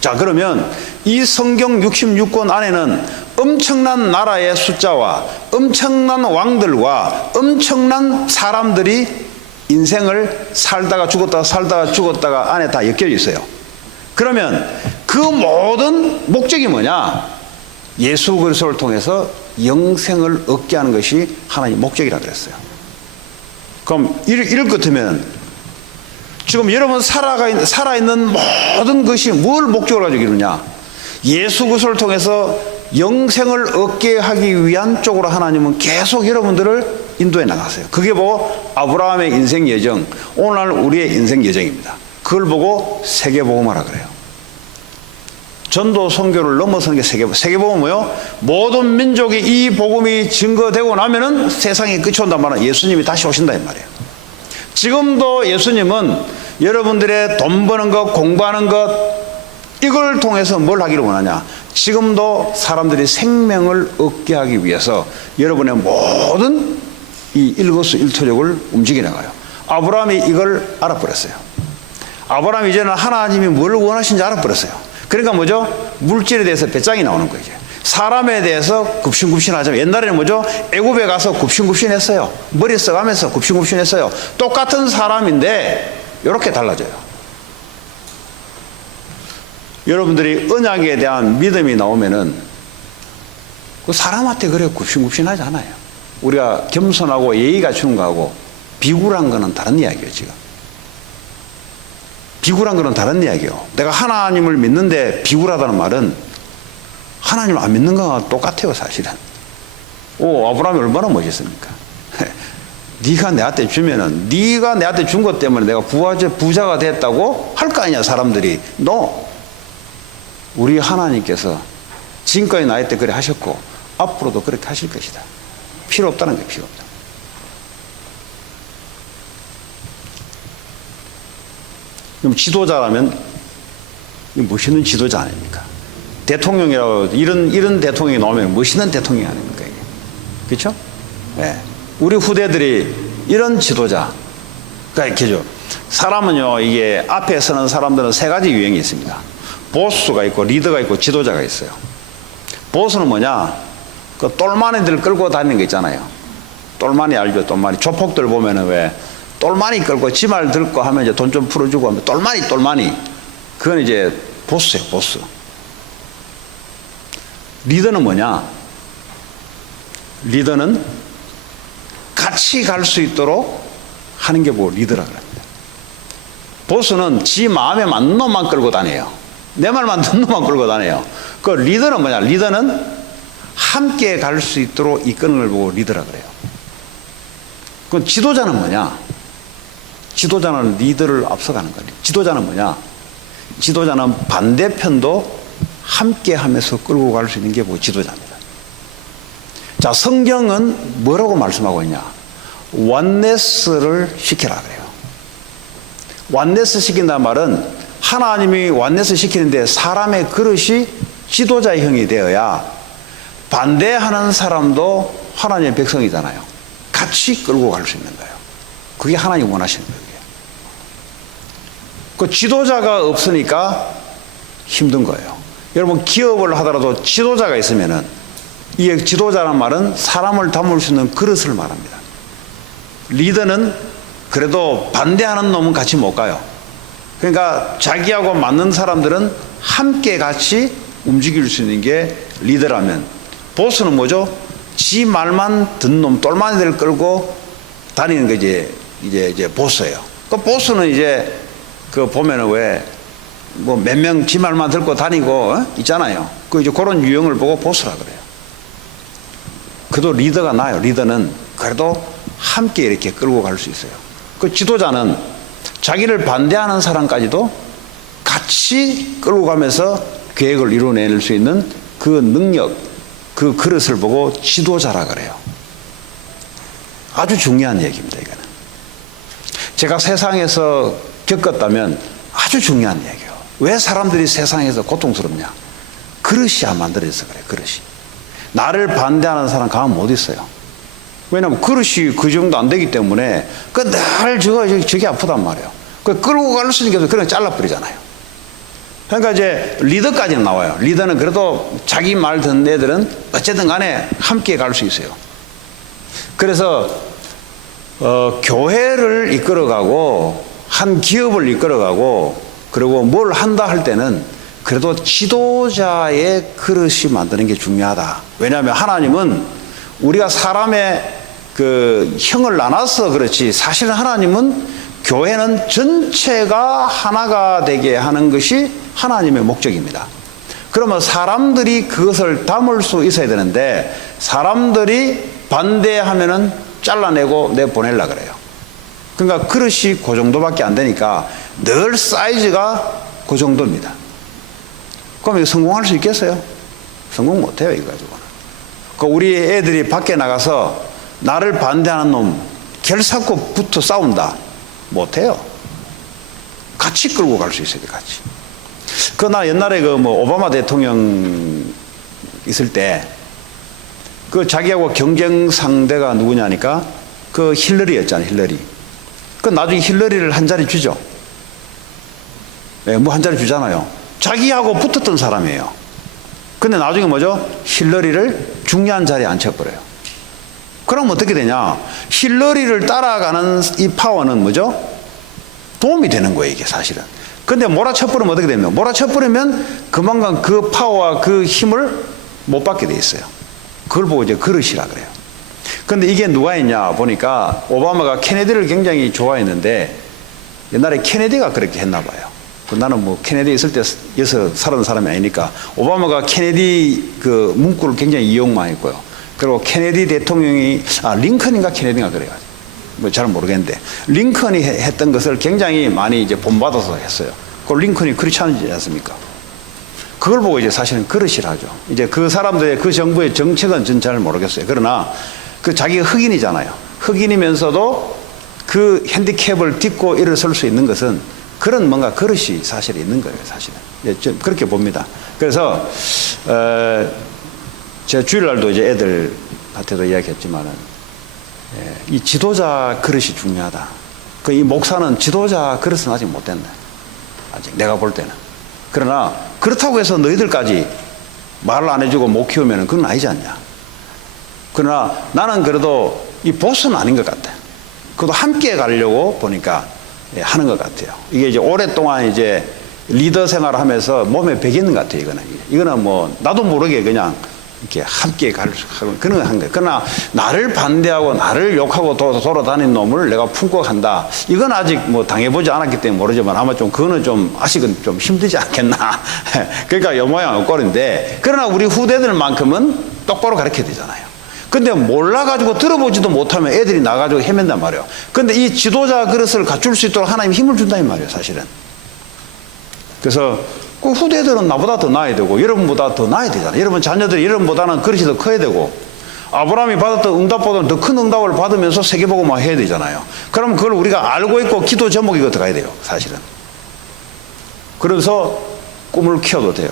자, 그러면 이 성경 66권 안에는 엄청난 나라의 숫자와 엄청난 왕들과 엄청난 사람들이 인생을 살다가 죽었다가 안에 다 엮여 있어요. 그러면 그 모든 목적이 뭐냐? 예수 그리스도를 통해서 영생을 얻게 하는 것이 하나님의 목적이라 그랬어요. 그럼 이럴 것 같으면 지금 여러분 살아있는 모든 것이 뭘 목적으로 가지고 이루냐? 예수 그리스도를 통해서 영생을 얻게 하기 위한 쪽으로 하나님은 계속 여러분들을 인도해 나가세요. 그게 보고 아브라함의 인생 여정, 오늘 우리의 인생 여정입니다. 그걸 보고 세계복음화라 그래요. 전도 선교를 넘어서는 게 세계복음은 뭐요? 모든 민족이 이 복음이 증거되고 나면은 세상이 끝이 온단 말이에요. 예수님이 다시 오신다 이 말이에요. 지금도 예수님은 여러분들의 돈 버는 것, 공부하는 것, 이걸 통해서 뭘 하기를 원하냐? 지금도 사람들이 생명을 얻게 하기 위해서 여러분의 모든 이 일거수일투족을 움직여 나가요. 아브라함이 이걸 알아버렸어요. 아브라함이 이제는 하나님이 뭘 원하시는지 알아버렸어요. 그러니까 뭐죠? 물질에 대해서 배짱이 나오는 거죠. 사람에 대해서 굽신굽신하죠. 옛날에는 뭐죠? 애굽에 가서 굽신굽신했어요. 머리 써가면서 굽신굽신했어요. 똑같은 사람인데 이렇게 달라져요. 여러분들이 언약에 대한 믿음이 나오면은 그 사람한테 그래 굽신굽신하지 않아요. 우리가 겸손하고 예의 갖추는 거하고 비굴한 거는 다른 이야기예요. 지금 비굴한 거는 다른 이야기예요. 내가 하나님을 믿는데 비굴하다는 말은 하나님을 안 믿는 거와 똑같아요. 사실은. 오, 아브라함이 얼마나 멋있습니까? 네가 내한테 주면은 네가 내한테 준 것 때문에 내가 부자가 됐다고 할 거 아니야. 사람들이. 우리 하나님께서 지금까지 나이 때 그래 하셨고 앞으로도 그렇게 하실 것이다. 필요 없다는 게 필요 없다. 그럼 지도자라면 멋있는 지도자 아닙니까? 대통령이라고 이런 대통령이 나오면 멋있는 대통령이 아닙니까? 이게. 그렇죠? 네. 우리 후대들이 이런 지도자, 그러니까 이렇게죠. 사람은요, 이게 앞에 서는 사람들은 세 가지 유형이 있습니다. 보스가 있고 리더가 있고 지도자가 있어요. 보스는 뭐냐? 그 똘마니들 끌고 다니는 거 있잖아요. 똘마니 알죠? 똘마니. 조폭들 보면은 왜 똘마니 끌고 지말 들고 하면 이제 돈 좀 풀어주고 하면 똘마니. 그건 이제 보스예요, 보스. 리더는 뭐냐? 리더는 같이 갈 수 있도록 하는 게 뭐 리더라고 합니다. 보스는 지 마음에 맞는 놈만 끌고 다녀요. 내 말만 듣는 놈만 끌고 다녀요. 그 리더는 뭐냐? 리더는 함께 갈 수 있도록 이끄는 걸 보고 리더라 그래요. 그 지도자는 뭐냐? 지도자는 리더를 앞서가는 거예요. 지도자는 뭐냐? 지도자는 반대편도 함께 하면서 끌고 갈 수 있는 게 뭐 지도자입니다. 자, 성경은 뭐라고 말씀하고 있냐? 원네스를 시키라 그래요. 원네스 시킨다는 말은 하나님이 원네스 시키는데 사람의 그릇이 지도자의 형이 되어야 반대하는 사람도 하나님의 백성이잖아요. 같이 끌고 갈 수 있는 거예요. 그게 하나님 원하시는 거예요. 그 지도자가 없으니까 힘든 거예요. 여러분 기업을 하더라도 지도자가 있으면은 이 지도자란 말은 사람을 담을 수 있는 그릇을 말합니다. 리더는 그래도 반대하는 놈은 같이 못 가요. 그러니까 자기하고 맞는 사람들은 함께 같이 움직일 수 있는 게 리더라면, 보스는 뭐죠? 지 말만 듣는 놈, 똘마니들 끌고 다니는 게 이제 보스예요. 그 보스는 이제 그 보면은 왜 뭐 몇 명 지 말만 들고 다니고 있잖아요. 그 이제 그런 유형을 보고 보스라 그래요. 그래도 리더가 나요. 리더는 그래도 함께 이렇게 끌고 갈 수 있어요. 그 지도자는 자기를 반대하는 사람까지도 같이 끌고 가면서 계획을 이루어낼 수 있는 그 능력, 그 그릇을 보고 지도자라 그래요. 아주 중요한 얘기입니다. 이거는 제가 세상에서 겪었다면 아주 중요한 얘기예요. 왜 사람들이 세상에서 고통스럽냐? 그릇이 안 만들어져서 그래요. 그릇이. 나를 반대하는 사람 가면 못 있어요. 왜냐하면 그릇이 그 정도 안 되기 때문에 늘 저게 아프단 말이에요. 그 끌고 갈 수 있는 게 없어서 그냥 잘라버리잖아요. 그러니까 이제 리더까지는 나와요. 리더는 그래도 자기 말 듣는 애들은 어쨌든 간에 함께 갈 수 있어요. 그래서 교회를 이끌어가고 한 기업을 이끌어가고 그리고 뭘 한다 할 때는 그래도 지도자의 그릇이 만드는 게 중요하다. 왜냐하면 하나님은 우리가 사람의 그 형을 나눠서 그렇지, 사실은 하나님은 교회는 전체가 하나가 되게 하는 것이 하나님의 목적입니다. 그러면 사람들이 그것을 담을 수 있어야 되는데 사람들이 반대하면은 잘라내고 내보내려고 그래요. 그러니까 그릇이 그 정도밖에 안 되니까 늘 사이즈가 그 정도입니다. 그럼 이거 성공할 수 있겠어요? 성공 못해요, 이거 가지고는. 그 우리 애들이 밖에 나가서 나를 반대하는 놈 결사코 붙어 싸운다. 못해요. 같이 끌고 갈 수 있어야 돼, 같이. 나 옛날에 오바마 대통령 있을 때 그 자기하고 경쟁 상대가 누구냐니까 그 힐러리였잖아요, 힐러리. 나중에 힐러리를 한 자리 주죠. 네, 한 자리 주잖아요. 자기하고 붙었던 사람이에요. 근데 나중에 뭐죠? 힐러리를 중요한 자리에 앉혀버려요. 그럼 어떻게 되냐? 힐러리를 따라가는 이 파워는 뭐죠? 도움이 되는 거예요, 이게 사실은. 근데 몰아쳐버리면 어떻게 됩니까? 몰아쳐버리면 그만큼 그 파워와 그 힘을 못 받게 돼 있어요. 그걸 보고 이제 그릇이라 그래요. 근데 이게 누가 했냐 보니까 오바마가 케네디를 굉장히 좋아했는데 옛날에 케네디가 그렇게 했나 봐요. 나는 뭐 케네디 있을 때 여기서 살았던 사람이 아니니까 오바마가 케네디 그 문구를 굉장히 이용만 했고요. 그리고 케네디 대통령이 링컨인가 케네디인가 그래요. 뭐 잘 모르겠는데 링컨이 했던 것을 굉장히 많이 이제 본받아서 했어요. 그 링컨이 그렇지 않습니까? 그걸 보고 이제 사실은 그릇이라 하죠. 이제 그 사람들의 그 정부의 정책은 전 잘 모르겠어요. 그러나 그 자기가 흑인이잖아요. 흑인이면서도 그 핸디캡을 딛고 일어설 수 있는 것은 그런 뭔가 그릇이 사실 있는 거예요, 사실은. 예, 좀 그렇게 봅니다. 그래서 제가 주일날도 이제 애들한테도 이야기했지만은 이 지도자 그릇이 중요하다. 그 이 목사는 지도자 그릇은 아직 못 됐네. 아직 내가 볼 때는. 그러나 그렇다고 해서 너희들까지 말을 안 해주고 못 키우면 그건 아니지 않냐. 그러나 나는 그래도 이 보스는 아닌 것 같아. 그래도 함께 가려고 보니까 하는 것 같아요. 이게 이제 오랫동안 이제 리더 생활을 하면서 몸에 배기는 것 같아요. 이거는 뭐 나도 모르게 그냥 이렇게 함께 그런 거 한 거예요. 그러나 나를 반대하고 나를 욕하고 돌아다니는 놈을 내가 품고 간다. 이건 아직 뭐 당해보지 않았기 때문에 모르지만 아마 좀 그거는 좀 아직은 좀 힘들지 않겠나. 그러니까 요 모양 요 꼴인데 그러나 우리 후대들만큼은 똑바로 가르쳐야 되잖아요. 근데 몰라가지고 들어보지도 못하면 애들이 나가지고 헤맨단 말이에요. 근데 이 지도자 그릇을 갖출 수 있도록 하나님이 힘을 준다는 말이에요, 사실은. 그래서 그 후대들은 나보다 더 나아야 되고 여러분보다 더 나아야 되잖아요. 여러분 자녀들이 여러분보다는 그릇이 더 커야 되고 아브라함이 받았던 응답보다는 더 큰 응답을 받으면서 세계복음화 해야 되잖아요. 그럼 그걸 우리가 알고 있고 기도 제목이 들어가야 돼요, 사실은. 그래서 꿈을 키워도 돼요.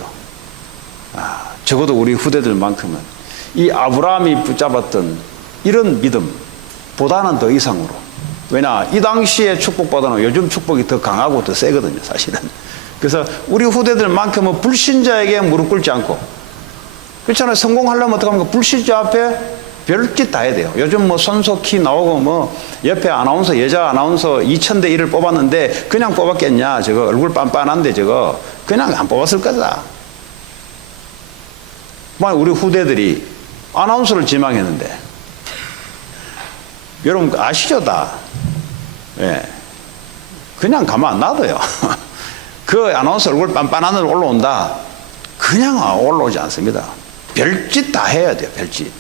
적어도 우리 후대들만큼은 이 아브라함이 붙잡았던 이런 믿음보다는 더 이상으로. 왜냐, 이 당시의 축복보다는 요즘 축복이 더 강하고 더 세거든요, 사실은. 그래서 우리 후대들만큼은 불신자에게 무릎 꿇지 않고, 그렇잖아요. 성공하려면 어떻게 합니까? 불신자 앞에 별짓 다 해야 돼요. 요즘 뭐 손석희 나오고 뭐 옆에 아나운서, 여자 아나운서 2000대 1을 뽑았는데 그냥 뽑았겠냐? 저거 얼굴 빤빤한데 저거 그냥 안 뽑았을 거다. 우리 후대들이 아나운서를 지망했는데 여러분 아시죠 다? 예. 그냥 가만 안 놔둬요. 그 아나운서 얼굴 빤빤한 애 올라온다. 그냥 올라오지 않습니다. 별짓 다 해야 돼요. 별짓.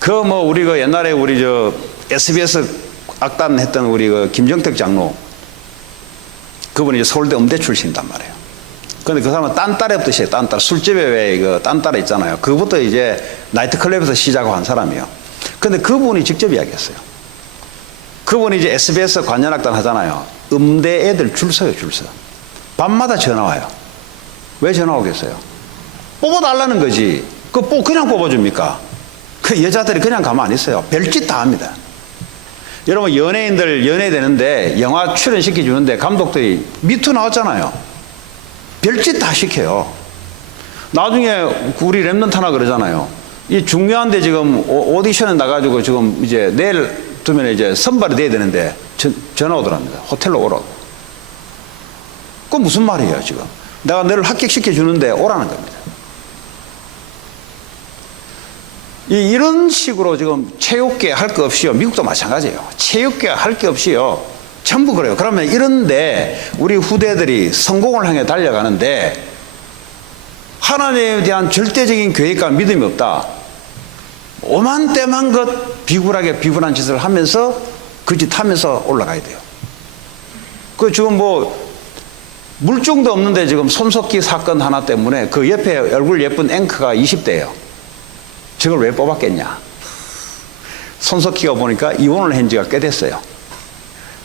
그 뭐 우리 그 옛날에 우리 저 SBS 악단 했던 우리 그 김정택 장로 그분이 서울대 음대 출신이단 말이에요. 근데 그 사람은 딴따레부터 시작해. 딴따레. 술집에 왜 그 딴따레 있잖아요. 그부터 이제 나이트클럽에서 시작한 사람이에요. 근데 그분이 직접 이야기했어요. 그분이 이제 SBS 관현악단 하잖아요. 음대 애들 줄 서요, 줄 서. 밤마다 전화 와요. 왜 전화 오겠어요? 뽑아달라는 거지. 그냥 뽑아줍니까? 그 여자들이 그냥 가만히 있어요. 별짓 다 합니다. 여러분, 연예인들 연예 되는데 영화 출연시켜주는데 감독들이 미투 나왔잖아요. 별짓 다 시켜요. 나중에 우리 랩런트 하나 그러잖아요. 이 중요한데 지금 오디션에 나가지고 지금 이제 내일 두면 이제 선발이 돼야 되는데 전화 오더랍니다. 호텔로 오라고. 그건 무슨 말이에요, 지금? 내가 너를 합격시켜 주는데 오라는 겁니다. 이런 식으로 지금 체육계 할 거 없이요. 미국도 마찬가지예요. 체육계 할 게 없이요. 전부 그래요. 그러면 이런데 우리 후대들이 성공을 향해 달려가는데 하나님에 대한 절대적인 계획과 믿음이 없다. 오만때만 것 비굴한 짓을 하면서 그 짓 하면서 올라가야 돼요. 그 지금 뭐 물증도 없는데 지금 손석희 사건 하나 때문에 그 옆에 얼굴 예쁜 앵커가 20대예요. 저걸 왜 뽑았겠냐? 손석희가 보니까 이혼을 한 지가 꽤 됐어요.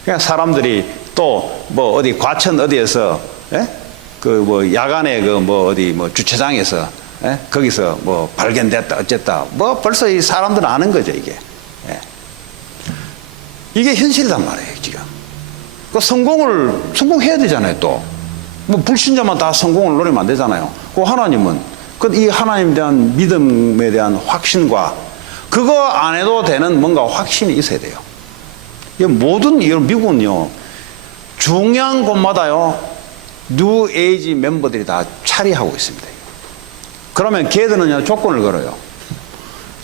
그냥 사람들이 또 뭐 어디 과천 어디에서 그 뭐 야간에 그 뭐 어디 뭐 주차장에서 거기서 뭐 발견됐다 어쨌다 뭐 벌써 이 사람들은 아는 거죠 이게. 이게 현실이란 말이에요 지금. 그 성공해야 되잖아요 또. 뭐 불신자만 다 성공을 노리면 안 되잖아요. 그 하나님은 이 하나님에 대한 믿음에 대한 확신과 그거 안 해도 되는 뭔가 확신이 있어야 돼요. 모든 미국은요 중요한 곳마다요 뉴 에이지 멤버들이 다 차리하고 있습니다. 그러면 걔들은요 조건을 걸어요.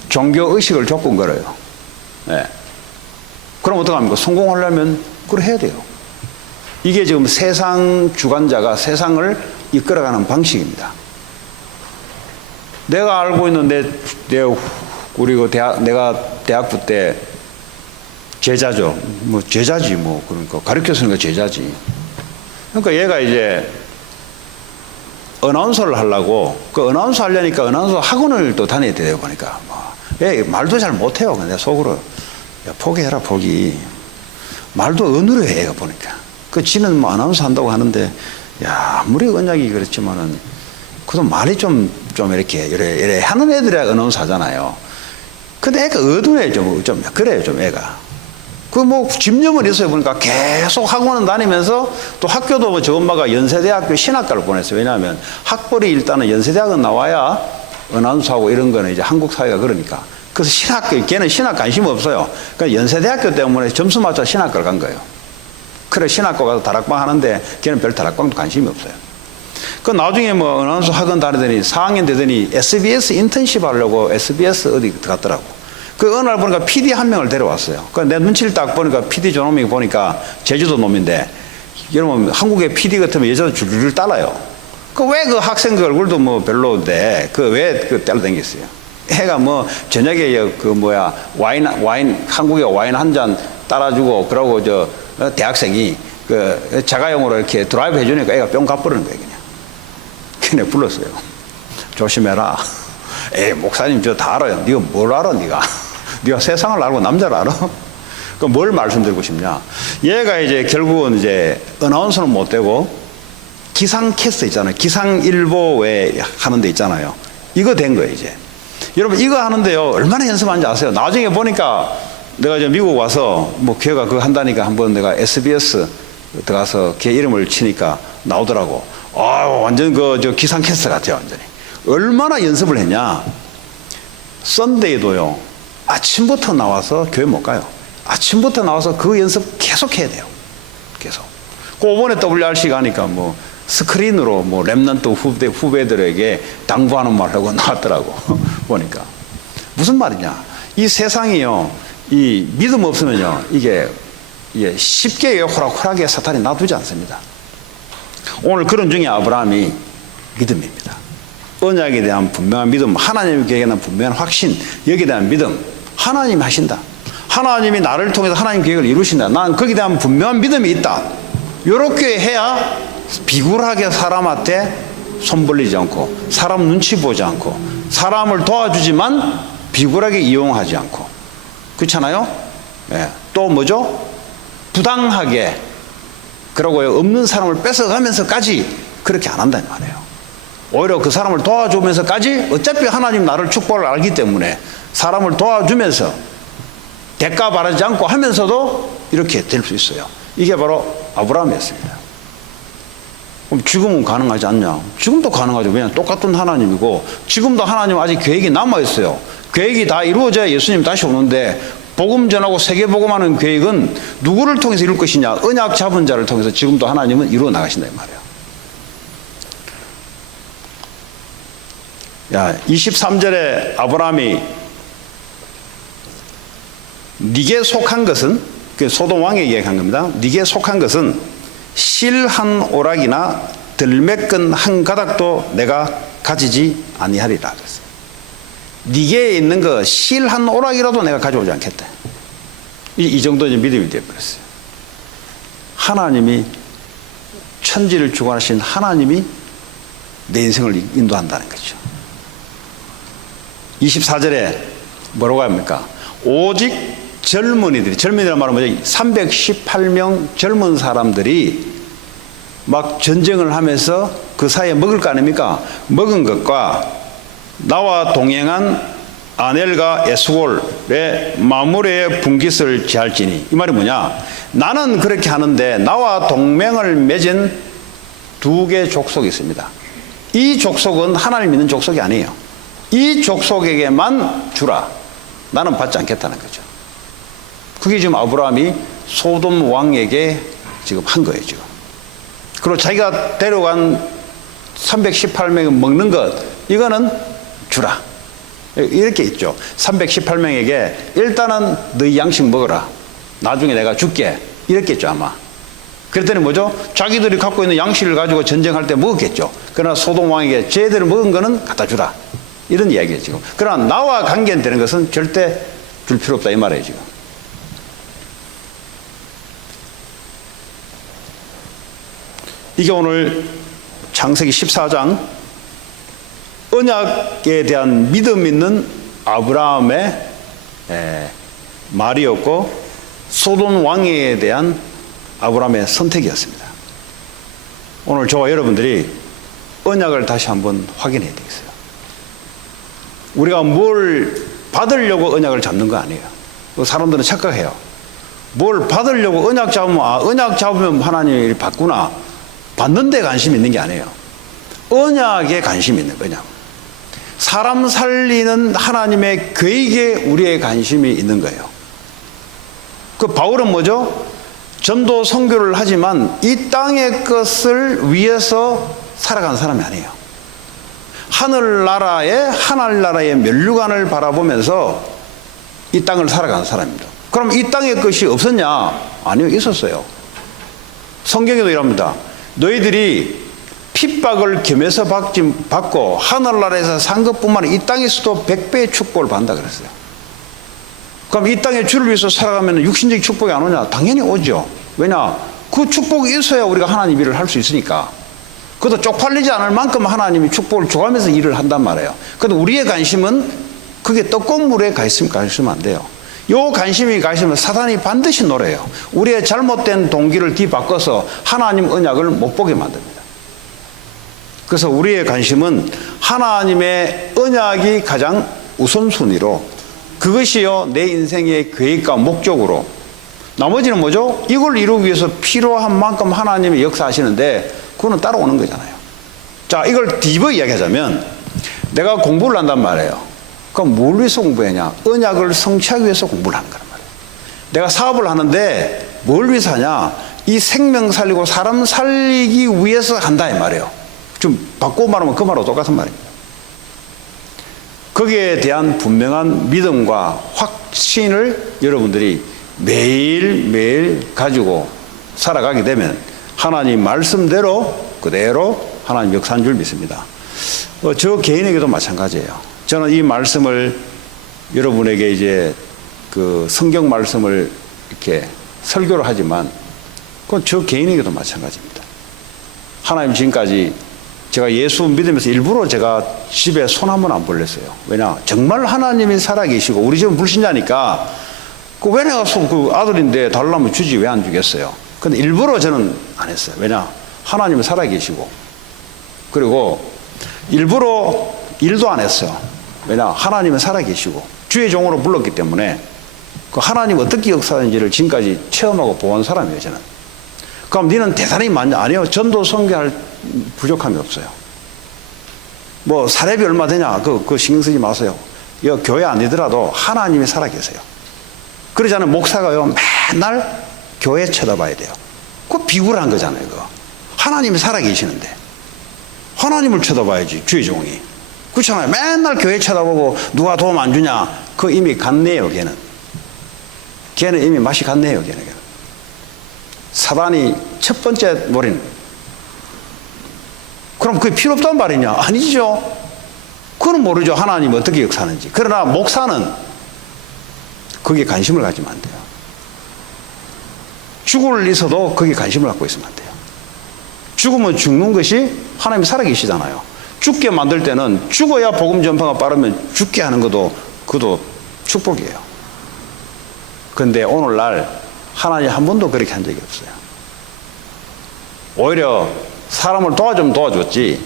종교 의식을 조건 걸어요. 네. 그럼 어떡합니까? 성공하려면 그걸 해야 돼요. 이게 지금 세상 주관자가 세상을 이끌어가는 방식입니다. 내가 알고 있는 내가 대학부 때 제자죠. 뭐 제자지 뭐 그러니까 가르쳤으니까 제자지. 그러니까 얘가 이제 어나운서를 하려고 그 어나운서 하려니까 어나운서 학원을 또 다녀야 돼요 보니까 얘 말도 잘 못해요. 근데 속으로 야, 포기해라 포기. 말도 어눌해 얘가 보니까. 그 지는 뭐 아나운서 한다고 하는데 야 아무리 언약이 그렇지만은 그래도 말이 좀 이래 하는 애들이야 아나운서 하잖아요. 근데 애가 어두네 좀 그래요 좀 애가. 그 뭐 집념은 있어요 보니까 계속 학원은 다니면서 또 학교도 뭐 저 엄마가 연세대학교 신학과를 보냈어요. 왜냐하면 학벌이 일단은 연세대학은 나와야 아나운서하고 이런 거는 이제 한국 사회가 그러니까. 그래서 신학교 걔는 신학 관심 없어요. 그러니까 연세대학교 때문에 점수 맞춰 신학과를 간 거예요. 그래 신학과 가서 다락방 하는데 걔는 별 다락방도 관심이 없어요. 그 나중에 뭐 아나운서 학원 다니더니 4학년 되더니 SBS 인턴십 하려고 SBS 어디 갔더라고. 그 어느 날 보니까 PD 한 명을 데려왔어요. 그 내 눈치를 딱 보니까 PD 저놈이 보니까 제주도 놈인데 여러분 한국의 PD 같으면 여자도 줄줄 따라요. 그 왜 그 학생 그 얼굴도 뭐 별로인데 그 왜 그 따라다녔어요. 애가 뭐 저녁에 그 뭐야 와인 한국에 와인 한 잔 따라주고 그러고 저 대학생이 그 자가용으로 이렇게 드라이브 해주니까 애가 뿅 가버리는 거예요 그냥. 걔네 불렀어요. 조심해라. 에이 목사님 저 다 알아요. 네가 뭘 알아 네가? 네가 세상을 알고 남자를 알아? 그 뭘 말씀드리고 싶냐? 얘가 이제 결국은 이제 어나운서는 못 되고 기상캐스터 있잖아요. 기상일보에 하는 데 있잖아요. 이거 된 거예요 이제. 여러분 이거 하는데요 얼마나 연습하는지 아세요? 나중에 보니까 내가 이제 미국 와서 뭐 걔가 그거 한다니까 한번 내가 SBS 들어가서 걔 이름을 치니까 나오더라고. 완전 저 기상캐스터 같아요 완전히. 얼마나 연습을 했냐? 썬데이도요 아침부터 나와서 교회 못 가요. 아침부터 나와서 그 연습 계속 해야 돼요. 계속. 그 이번에 WRC 가니까 뭐 스크린으로 뭐 랩넌트 후배들에게 당부하는 말 하고 나왔더라고. 보니까 무슨 말이냐? 이 세상이요 이 믿음 없으면요 이게 쉽게 호락호락하게 사탄이 놔두지 않습니다. 오늘 그런 중에 아브라함이 믿음입니다. 언약에 대한 분명한 믿음, 하나님께 대한 분명한 확신, 여기에 대한 믿음, 하나님이 하신다. 하나님이 나를 통해서 하나님 계획을 이루신다. 난 거기에 대한 분명한 믿음이 있다. 이렇게 해야 비굴하게 사람한테 손 벌리지 않고 사람 눈치 보지 않고 사람을 도와주지만 비굴하게 이용하지 않고 그렇잖아요. 예. 또 뭐죠? 부당하게 그러고 없는 사람을 뺏어가면서까지 그렇게 안 한다는 말이에요. 오히려 그 사람을 도와주면서까지 어차피 하나님 나를 축복을 알기 때문에 사람을 도와주면서 대가 바라지 않고 하면서도 이렇게 될 수 있어요. 이게 바로 아브라함이었습니다. 그럼 지금은 가능하지 않냐? 지금도 가능하죠. 왜냐하면 똑같은 하나님이고 지금도 하나님 아직 계획이 남아있어요. 계획이 다 이루어져야 예수님 다시 오는데 복음 전하고 세계 복음하는 계획은 누구를 통해서 이룰 것이냐? 언약 잡은 자를 통해서 지금도 하나님은 이루어 나가신다 이 말이에요. 야, 23절에 아브라함이 네게 속한 것은 그 소돔 왕에게 얘기한 겁니다. 네게 속한 것은 실 한 오락이나 들매끈 한 가닥도 내가 가지지 아니하리라 그랬어요. 네게 있는 거 실 한 오락이라도 내가 가져오지 않겠다. 이 정도 이제 믿음이 되어버렸어요. 하나님이 천지를 주관하신 하나님이 내 인생을 인도한다는 거죠. 24절에 뭐라고 합니까? 오직 젊은이란 말은 뭐죠? 318명 젊은 사람들이 막 전쟁을 하면서 그 사이에 먹을 거 아닙니까? 먹은 것과 나와 동행한 아넬과 에스골의 마무리의 분깃을 제할지니 이 말이 뭐냐? 나는 그렇게 하는데 나와 동맹을 맺은 두 개의 족속이 있습니다. 이 족속은 하나님 믿는 족속이 아니에요. 이 족속에게만 주라. 나는 받지 않겠다는 거죠. 그게 지금 아브라함이 소돔 왕에게 지금 한 거예요, 지금. 그리고 자기가 데려간 318명이 먹는 것, 이거는 주라. 이렇게 있죠. 318명에게 일단은 너희 양식 먹어라. 나중에 내가 줄게. 이렇게 했죠, 아마. 그랬더니 뭐죠? 자기들이 갖고 있는 양식을 가지고 전쟁할 때 먹었겠죠. 그러나 소돔 왕에게 쟤들을 먹은 거는 갖다 주라. 이런 이야기예요, 지금. 그러나 나와 관계되는 것은 절대 줄 필요 없다, 이 말이에요, 지금. 이게 오늘 창세기 14장 언약에 대한 믿음 있는 아브라함의 말이었고 소돔 왕에 대한 아브라함의 선택이었습니다. 오늘 저와 여러분들이 언약을 다시 한번 확인해야 되겠어요. 우리가 뭘 받으려고 언약을 잡는 거 아니에요. 사람들은 착각해요. 뭘 받으려고 언약 잡으면 언약 잡으면 하나님이 받구나. 받는 데 관심이 있는 게 아니에요. 언약에 관심이 있는 거냐. 사람 살리는 하나님의 계획에 우리의 관심이 있는 거예요. 그 바울은 뭐죠? 전도 선교를 하지만 이 땅의 것을 위해서 살아간 사람이 아니에요. 하늘나라의 면류관을 바라보면서 이 땅을 살아가는 사람입니다. 그럼 이 땅의 것이 없었냐? 아니요, 있었어요. 성경에도 이랍니다. 너희들이 핍박을 겸해서 받고 하늘나라에서 산 것뿐만 아니라 이 땅에서도 100배의 축복을 받는다 그랬어요. 그럼 이 땅의 주를 위해서 살아가면 육신적 축복이 안 오냐? 당연히 오죠. 왜냐? 그 축복이 있어야 우리가 하나님 일을 할 수 있으니까. 그것도 쪽팔리지 않을 만큼 하나님이 축복을 줘가면서 일을 한단 말이에요. 그런데 우리의 관심은 그게 떡고물에 가 있으면 안 돼요. 요 관심이 가 있으면 사단이 반드시 노려요. 우리의 잘못된 동기를 뒤바꿔서 하나님 언약을 못 보게 만듭니다. 그래서 우리의 관심은 하나님의 언약이 가장 우선순위로, 그것이요 내 인생의 계획과 목적으로, 나머지는 뭐죠? 이걸 이루기 위해서 필요한 만큼 하나님이 역사하시는데 그거는 따라오는 거잖아요. 자, 이걸 뒤집어 이야기하자면 내가 공부를 한단 말이에요. 그럼 뭘 위해서 공부하냐? 언약을 성취하기 위해서 공부를 하는 거란 말이에요. 내가 사업을 하는데 뭘 위해서 하냐? 이 생명 살리고 사람 살리기 위해서 한다 이 말이에요. 좀 바꾸고 말하면 그 말하고 똑같은 말입니다. 거기에 대한 분명한 믿음과 확신을 여러분들이 매일매일 가지고 살아가게 되면 하나님 말씀대로 그대로 하나님 역사한 줄 믿습니다. 저 개인에게도 마찬가지예요. 저는 이 말씀을 여러분에게 이제 그 성경 말씀을 이렇게 설교를 하지만 그건 저 개인에게도 마찬가지입니다. 하나님 지금까지 제가 예수 믿으면서 일부러 제가 집에 손 한 번 안 벌렸어요. 왜냐? 정말 하나님이 살아계시고 우리 집은 불신자니까 왜 내가 그 아들인데 달라면 주지 왜 안 주겠어요? 근데 일부러 저는 안 했어요. 왜냐? 하나님은 살아계시고 그리고 일부러 일도 안 했어요. 왜냐? 하나님은 살아계시고 주의 종으로 불렀기 때문에 그 하나님 어떻게 역사하는지를 지금까지 체험하고 보온 사람이에요, 저는. 그럼 너는 대단히 많냐? 아니요. 전도 선교할 부족함이 없어요. 뭐 사례비 얼마 되냐? 그거 신경 쓰지 마세요. 이 교회 아니더라도 하나님이 살아계세요. 그러지 않으면 목사가요 맨날 교회 쳐다봐야 돼요. 그거 비굴한 거잖아요. 그거. 하나님이 살아계시는데 하나님을 쳐다봐야지 주의 종이. 그렇잖아요. 맨날 교회 쳐다보고 누가 도움 안 주냐? 그거 이미 갔네요. 걔는 이미 맛이 갔네요. 걔는. 사단이 첫 번째 노린. 그럼 그게 필요 없단 말이냐? 아니죠. 그건 모르죠. 하나님이 어떻게 역사하는지. 그러나 목사는 거기에 관심을 가지면 안 돼요. 죽을 있어도 거기에 관심을 갖고 있으면 안 돼요. 죽으면 죽는 것이 하나님이 살아계시잖아요. 죽게 만들 때는 죽어야 복음 전파가 빠르면 죽게 하는 그것도 축복이에요. 그런데 오늘날 하나님 한 번도 그렇게 한 적이 없어요. 오히려 사람을 도와주면 도와줬지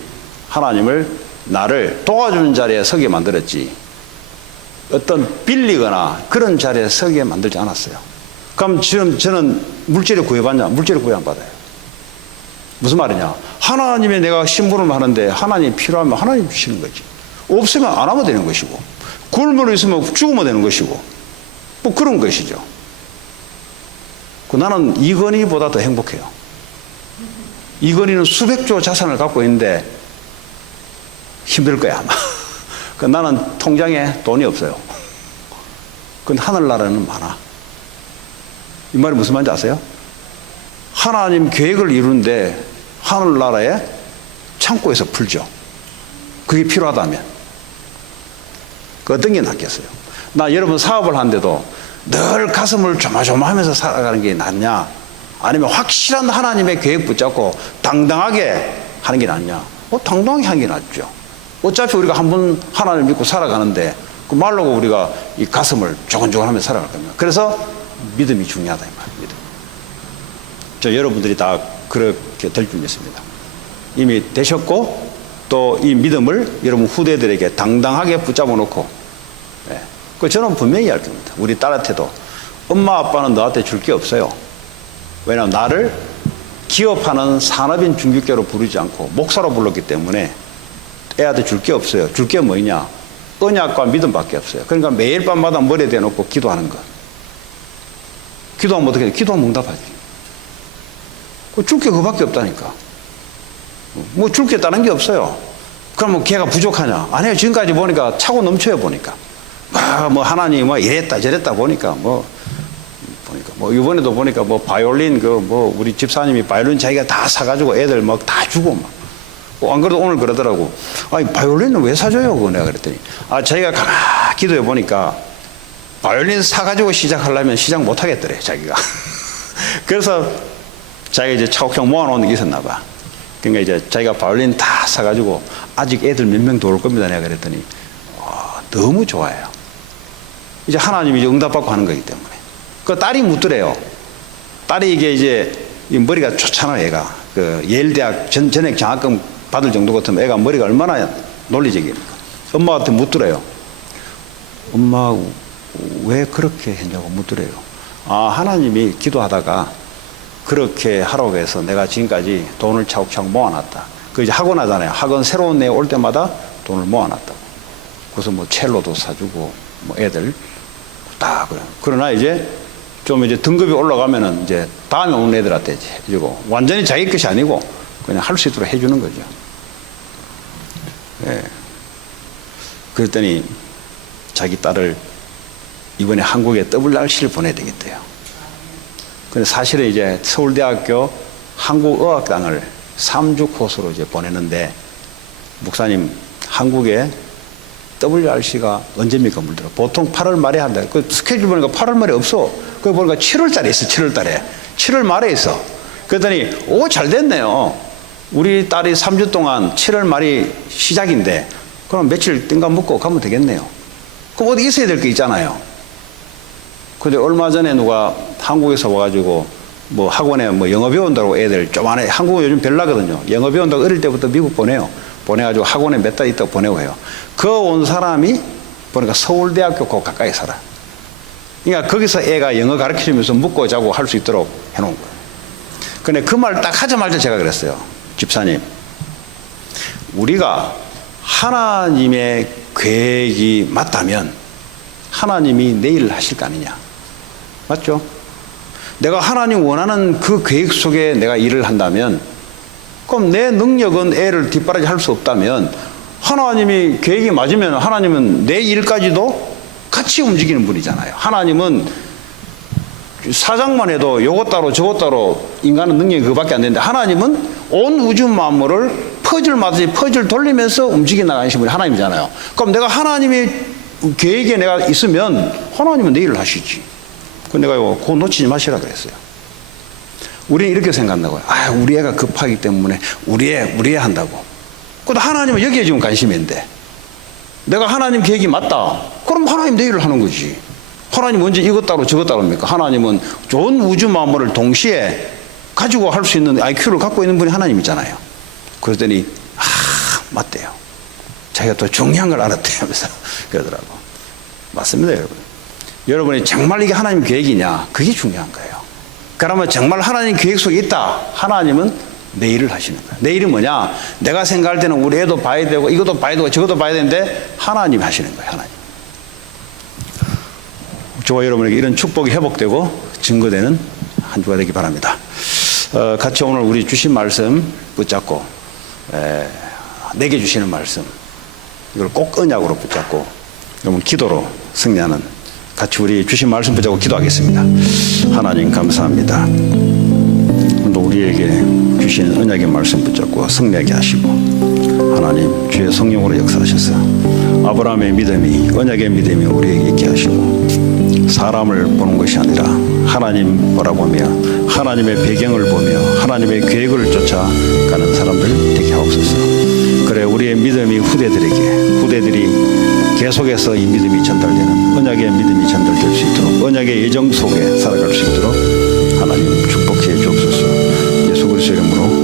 하나님을 나를 도와주는 자리에 서게 만들었지 어떤 빌리거나 그런 자리에 서게 만들지 않았어요. 그럼 지금 저는 물질을 구해받냐? 물질을 구해 안 받아요. 무슨 말이냐? 하나님의 내가 심부름 하는데 하나님이 필요하면 하나님 주시는 거지. 없으면 안 하면 되는 것이고, 굶어 있으면 죽으면 되는 것이고, 뭐 그런 것이죠. 나는 이건희보다 더 행복해요. 이건희는 수백조 자산을 갖고 있는데 힘들 거야, 아마. 나는 통장에 돈이 없어요. 근데 하늘나라는 많아. 이 말이 무슨 말인지 아세요? 하나님 계획을 이루는데 하늘나라에 창고에서 풀죠. 그게 필요하다면. 어떤 게 낫겠어요? 나 여러분 사업을 하는데도 늘 가슴을 조마조마하면서 살아가는 게 낫냐? 아니면 확실한 하나님의 계획 붙잡고 당당하게 하는 게 낫냐? 당당하게 하는 게 낫죠. 어차피 우리가 한 번 하나님 믿고 살아가는데 그 말로 우리가 이 가슴을 조근조근하면서 살아갈 겁니다. 그래서 믿음이 중요하다 이 말입니다. 여러분들이 다 그렇게 될 줄 믿습니다. 이미 되셨고 또 이 믿음을 여러분 후대들에게 당당하게 붙잡아 놓고, 저는 분명히 할 겁니다. 우리 딸한테도 엄마 아빠는 너한테 줄 게 없어요. 왜냐하면 나를 기업하는 산업인 중직자로 부르지 않고 목사로 불렀기 때문에 애한테 줄 게 없어요. 줄 게 뭐냐? 언약과 믿음밖에 없어요. 그러니까 매일 밤마다 머리에 대놓고 기도하는 거. 기도하면 어떻게 돼? 기도하면 응답하지. 줄 게 그밖에 없다니까. 뭐 줄 게 다른 게 없어요. 그러면 걔가 부족하냐? 아니에요. 지금까지 보니까 차고 넘쳐요, 보니까. 뭐 하나님 뭐 이랬다 저랬다 보니까 이번에도 보니까 바이올린 우리 집사님이 바이올린 자기가 다 사가지고 애들 막 다 주고 안 그래도 오늘 그러더라고. 아니 바이올린은 왜 사줘요? 그거 내가 그랬더니 자기가 가만히 기도해 보니까 바이올린 사가지고 시작하려면 시작 못 하겠더래 자기가. 그래서 자기가 이제 차곡차곡 모아놓은 게 있었나 봐. 그러니까 이제 자기가 바이올린 다 사가지고 아직 애들 몇 명 더 올 겁니다 내가 그랬더니 너무 좋아해요. 이제 하나님이 이제 응답받고 하는 거기 때문에. 그 딸이 묻더래요. 딸이 이게 이제 머리가 좋잖아요, 애가. 예일대학 전액 장학금 받을 정도 같으면 애가 머리가 얼마나 논리적입니까? 엄마한테 묻더래요. 엄마, 왜 그렇게 했냐고 묻더래요. 하나님이 기도하다가 그렇게 하라고 해서 내가 지금까지 돈을 차곡차곡 모아놨다. 이제 학원 하잖아요. 학원 새로운 애 올 때마다 돈을 모아놨다고. 그래서 첼로도 사주고, 애들 다 그래요. 그러나 이제 좀 이제 등급이 올라가면은 이제 다음에 오는 애들한테 해주고, 완전히 자기 것이 아니고 그냥 할 수 있도록 해주는 거죠. 그랬더니 자기 딸을 이번에 한국에 WRC를 보내야 되겠대요. 근데 사실은 이제 서울대학교 한국어학당을 3주 코스로 이제 보내는데, 목사님, 한국에 WRC가 언제입니까? 물들어. 보통 8월 말에 한다. 그 스케줄 보니까 8월 말에 없어. 그거 보니까 7월 달에 있어, 7월 달에. 7월 말에 있어. 그랬더니, 잘 됐네요. 우리 딸이 3주 동안 7월 말이 시작인데, 그럼 며칠 뜬감 묵고 가면 되겠네요. 그럼 어디 있어야 될 게 있잖아요. 근데 얼마 전에 누가 한국에서 와가지고, 학원에 영어 배운다고 애들 좀 안에, 한국은 요즘 별나거든요. 영어 배운다고 어릴 때부터 미국 보내요. 보내가지고 학원에 몇 달 있다 보내고 해요. 그 온 사람이 보니까 서울대학교 그 가까이 살아. 그러니까 거기서 애가 영어 가르쳐주면서 묵고 자고 할 수 있도록 해놓은 거예요. 근데 그 말 딱 하자마자 제가 그랬어요. 집사님, 우리가 하나님의 계획이 맞다면 하나님이 내일 하실 거 아니냐. 맞죠? 내가 하나님 원하는 그 계획 속에 내가 일을 한다면, 그럼 내 능력은 애를 뒷바라지 할 수 없다면 하나님이 계획이 맞으면 하나님은 내 일까지도 같이 움직이는 분이잖아요. 하나님은 사장만 해도 요것 따로 저것 따로 인간은 능력이 그거밖에 안 되는데, 하나님은 온 우주 만물을 퍼즐마다 퍼즐 돌리면서 움직여 나가는 분이 하나님이잖아요. 그럼 내가 하나님의 계획에 내가 있으면 하나님은 내 일을 하시지. 근데 내가 그거 놓치지 마시라 그랬어요. 우리는 이렇게 생각한다고요. 우리 애가 급하기 때문에 우리 애 한다고. 근데 하나님은 여기에 지금 관심이 있는데, 내가 하나님 계획이 맞다. 그럼 하나님 내 일을 하는 거지. 하나님 언제 이것 따로 저것 따로입니까? 하나님은 좋은 우주 만물을 동시에 가지고 할 수 있는 IQ를 갖고 있는 분이 하나님이잖아요. 그랬더니 맞대요. 자기가 또 중요한 걸 알았대 하면서 그러더라고. 맞습니다, 여러분. 여러분이 정말 이게 하나님 계획이냐? 그게 중요한 거예요. 그러면 정말 하나님 계획 속에 있다. 하나님은 내일을 하시는 거예요. 내일이 뭐냐? 내가 생각할 때는 우리 애도 봐야 되고 이것도 봐야 되고 저것도 봐야 되는데 하나님이 하시는 거예요. 하나님. 저와 여러분에게 이런 축복이 회복되고 증거되는 한 주가 되기 바랍니다. 같이 오늘 우리 주신 말씀 붙잡고 내게 주시는 말씀 이걸 꼭 언약으로 붙잡고 여러분 기도로 승리하는 같이 우리 주신 말씀 붙잡고 기도하겠습니다. 하나님 감사합니다. 오늘도 우리에게 주신 언약의 말씀 붙잡고 승리하게 하시고 하나님 주의 성령으로 역사하셔서 아브라함의 믿음이 언약의 믿음이 우리에게 있게 하시고 사람을 보는 것이 아니라 하나님 바라보며 하나님의 배경을 보며 하나님의 계획을 쫓아가는 사람들 되게 하옵소서. 그래 우리의 믿음이 후대들이 계속해서 이 믿음이 전달되는 언약의 믿음이 전달될 수 있도록 언약의 예정 속에 살아갈 수 있도록 하나님 축복해 주옵소서. 예수 그리스도의 이름으로